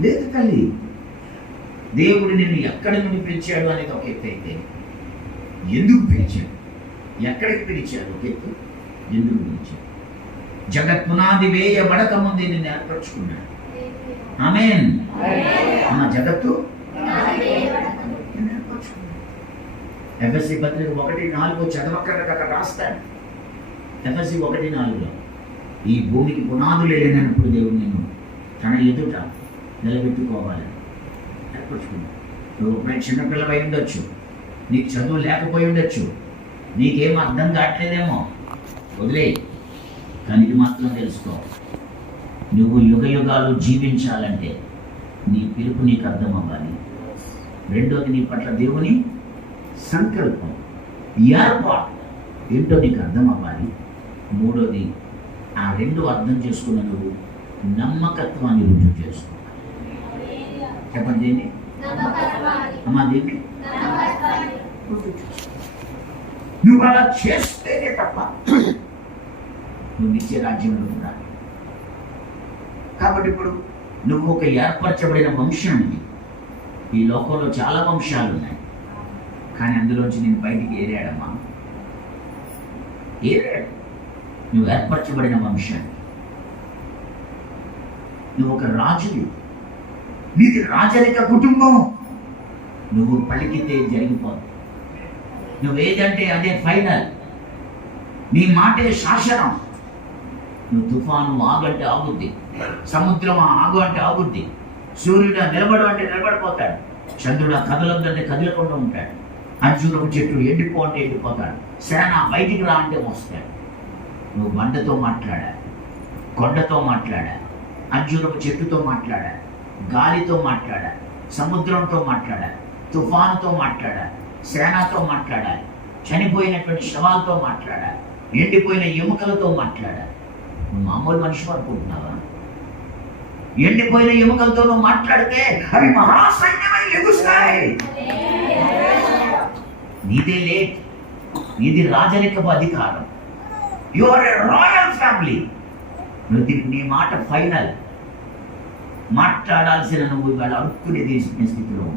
లేదు తల్లి, దేవుడు నిన్ను ఎక్కడి నుండి పిలిచాడు అనేది ఒక ఎత్తు అయితే, ఎందుకు పిలిచాడు, ఎక్కడికి పిలిచాడు ఒక ఎత్తు, ఎందుకు పిలిచాడు. జగత్పునాది వేయబడక ముందే నిన్ను ఏర్పరచుకున్నాడు. ఆమేన్. అన్న జగత్తు ఎఫ్ఎస్సి పత్రిక 1:4 చదవక్కర్లేదు, అక్కడ రాస్తాడు. ఎఫ్ఎస్సి 1:4 ఈ భూమికి పునాదులు లేనప్పుడు దేవుడు నేను తన ఎదుట నిలబెట్టుకోవాలి ఏర్పరచుకున్నాడు. నువ్వు చిన్నపిల్లవై ఉండొచ్చు, నీకు చదువు లేకపోయి ఉండొచ్చు, నీకేం అర్థం కావట్లేదేమో, వదిలే. కానీ ఇది మాత్రం తెలుసుకో, నువ్వు యుగ యుగాలు జీవించాలంటే నీ పిలుపు నీకు అర్థం అవ్వాలి. 2వది నీ పట్ల దేవుని సంకల్పం, ఏర్పాటు ఏంటో నీకు అర్థం అవ్వాలి. 3వది ఆ 2 అర్థం చేసుకున్న నువ్వు నమ్మకత్వాన్ని రుజువు చేసుకోవాలి. చెప్పండి దీన్ని అమ్మా, దీన్ని నువ్వు అలా చేస్తేనే తప్ప నువ్వు నిత్య రాజ్యంలో ఉండాలి. కాబట్టి ఇప్పుడు నువ్వు ఒక ఏర్పరచబడిన వంశాన్ని. ఈ లోకంలో చాలా వంశాలు ఉన్నాయి, కానీ అందులోంచి నేను బయటికి ఏరాడమ్మా, ఏరాడు. నువ్వు ఏర్పరచబడిన వంశాన్ని, నువ్వు ఒక రాజువి, నీది రాజరిక కుటుంబం. నువ్వు పలికితే జరిగిపోదు, నువ్వేదంటే అదే ఫైనల్, నీ మాటే శాసనం. నువ్వు తుఫాను ఆగంటే ఆగుద్ది, సముద్రం ఆగు అంటే ఆగుద్ది, సూర్యుడు నిలబడు అంటే నిలబడిపోతాడు, చంద్రుడు కదలొద్దంటే కదలకుండా ఉంటాడు, అంజూరపు చెట్టు ఎండిపో అంటే ఎండిపోతాడు, సేన బయటికి రా అంటే వస్తాడు. నువ్వు బండతో మాట్లాడాలి, కొండతో మాట్లాడాలి, అంజూరపు చెట్టుతో మాట్లాడాలి, గాలితో మాట్లాడాలి, సముద్రంతో మాట్లాడాలి, తుఫానుతో మాట్లాడాలి, సేనతో మాట్లాడాలి, చనిపోయినటువంటి శవాలతో మాట్లాడాలి, ఎండిపోయిన ఎముకలతో మాట్లాడాలి. నువ్వు మామూలు మనిషి అనుకుంటున్నావా? ఎండిపోయిన ఎముకలతో నువ్వు మాట్లాడితే అవి మహాసైన్యమై లెగుస్తాయి. నీదే లేట్, నీది రాజరికపు అధికారం, you are a royal family. నీ మాట ఫైనల్. మాట్లాడాల్సిన నువ్వు ఇవాళ అడుక్కునే స్థితిలో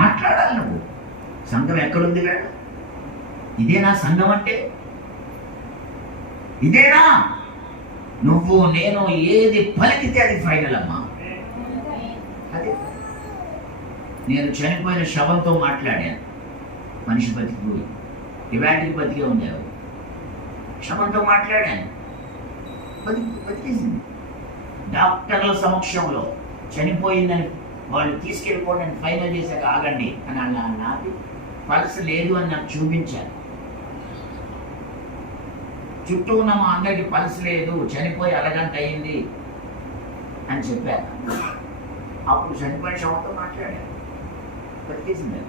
మాట్లాడాలి. నువ్వు సంఘం ఎక్కడుంది వేళ? ఇదేనా సంఘం అంటే? ఇదేనా? నువ్వు నేను ఏది పలికితే అది ఫైనల్ అమ్మా. అదే నేను చనిపోయిన శవంతో మాట్లాడాను. మనిషి బతికిపోయి ఇవాటికి బతికే ఉండేవారు. శవంతో మాట్లాడాను, బతికేసింది. డాక్టర్ల సమక్షంలో చనిపోయిందని వాళ్ళు తీసుకెళ్ళిపోండి అని ఫైనల్ చేశాక ఆగండి అని అలా నాది పల్స్ లేదు అని నాకు చూపించారు. చుట్టూ ఉన్న మా అందరికి పల్స్ లేదు, చనిపోయి అరగంట అయింది అని చెప్పారు. అప్పుడు చనిపోయిన శవంతో మాట్లాడారు, బతికేసింది.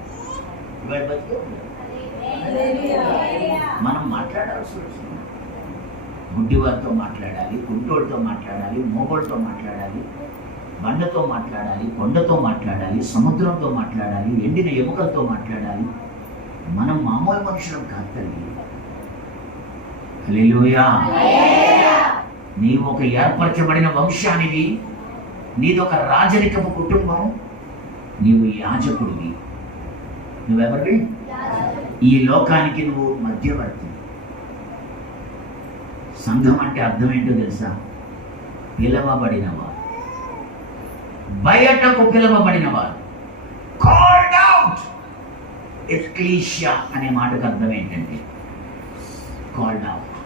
ఇవాళ బతికే ఉంది. మనం మాట్లాడాల్సి వచ్చింది. గుడ్డివారితో మాట్లాడాలి, కుంటోడితో మాట్లాడాలి, మోగోడితో మాట్లాడాలి, బండతో మాట్లాడాలి, కొండతో మాట్లాడాలి, సముద్రంతో మాట్లాడాలి, ఎండిన ఎముకలతో మాట్లాడాలి. మనం మామూలు మనుషులం కాదు తల్లి. హల్లెలూయా. నీవు ఒక ఏర్పరచబడిన వంశానివి, నీది ఒక రాజరికపు కుటుంబం, నీవు యాజకుడివి. నువ్వెవరివి? ఈ లోకానికి నువ్వు మధ్యవర్తి. సంఘం అంటే అర్థం ఏంటో తెలుసా? పిలవబడినవారు, బయటకు పిలవబడినవారు. Called out. ఎక్లీషియా అనే మాటకు అర్థం ఏంటంటే కాల్డ్ అవుట్,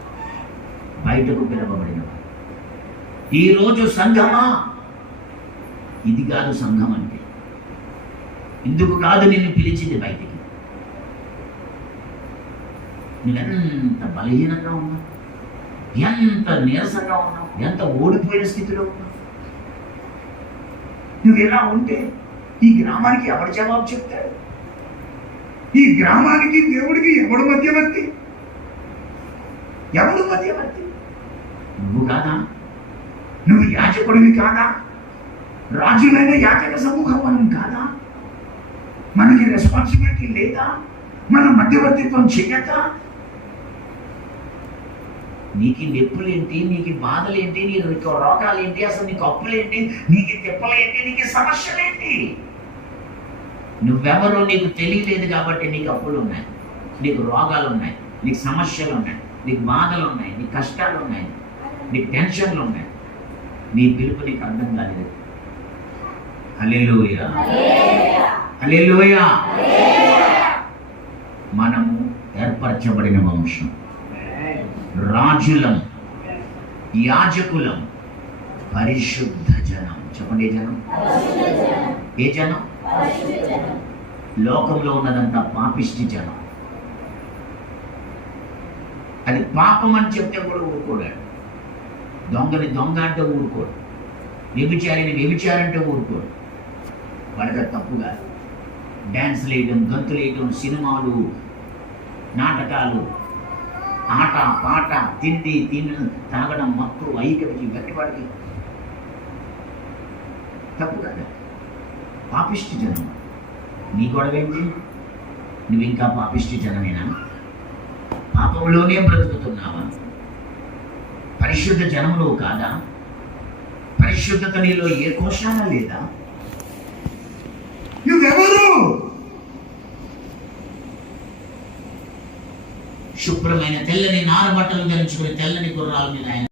బయటకు పిలవబడినవారు. ఈరోజు సంఘమా? ఇది కాదు సంఘం అంటే. ఇందుకు కాదు నిన్ను పిలిచింది బయటికి. నువ్వెంత బలహీనంగా ఉన్నావు, ఎంత నీరసంగా ఉన్నావు, ఎంత ఓడిపోయిన స్థితిలో ఉన్నావు. నువ్వు ఎలా ఉంటే ఈ గ్రామానికి ఎవరు జవాబు చెప్తాడు? ఈ గ్రామానికి దేవుడికి ఎవడు మధ్యవర్తి? ఎవడు మధ్యవర్తి? నువ్వు కాదా? నువ్వు యాజకుడివి కాదా? రాజులైన యాజక సమూహం మనం కాదా? మనకి రెస్పాన్సిబిలిటీ లేదా? మన మధ్యవర్తిత్వం చెయ్యక? నీకు నొప్పులేంటి, నీకు బాధలేంటి, నీకు రోగాలేంటి, అసలు నీకు అప్పులేంటి, నీకు తిప్పలేంటి, నీకు సమస్యలేంటి? నువ్వెవరో నీకు తెలియలేదు కాబట్టి నీకు అప్పులు ఉన్నాయి, నీకు రోగాలు ఉన్నాయి, నీకు సమస్యలు ఉన్నాయి, నీకు బాధలు ఉన్నాయి, నీకు కష్టాలు ఉన్నాయి, నీకు టెన్షన్లు ఉన్నాయి. నీ పిలుపు నీకు అర్థం కాలేదు. హల్లెలూయా, హల్లెలూయా. మనము ఏర్పరచబడిన వంశం, రాజులం, యాజకులం, పరిశుద్ధ జనం. చెప్పండి, ఏ జనం? ఏ జనం? లోకంలో ఉన్నదంతా పాపిష్టి జనం. అది పాపం అని చెప్తే కూడా ఊరుకోడాడు. దొంగని దొంగ అంటే ఊరుకోడు, వ్యభిచారిని వ్యభిచారంటే ఊరుకోడు. వాళ్ళకి తప్పు కాదు. డ్యాన్స్ వేయడం, గంతులు వేయడం, సినిమాలు, నాటకాలు, ఆట పాట, తిండి తినడం, తాగడం, మత్తు, ఐక్యతకి, గట్టివాడికి తప్పు కదా. పాపిష్టి జనం. నీ గొడవేంటి? నువ్వు ఇంకా పాపిష్టి జనమేనా? పాపంలోనే బ్రతుకుతున్నావా? పరిశుద్ధ జనంలో కాదా? పరిశుద్ధత నీలో ఏ కోశాన లేదా? నువ్వెవరు? శుభ్రమైన తెల్లని నార బట్టలు ధరించుకుని తెల్లని గుర్రాల మీద ఆయన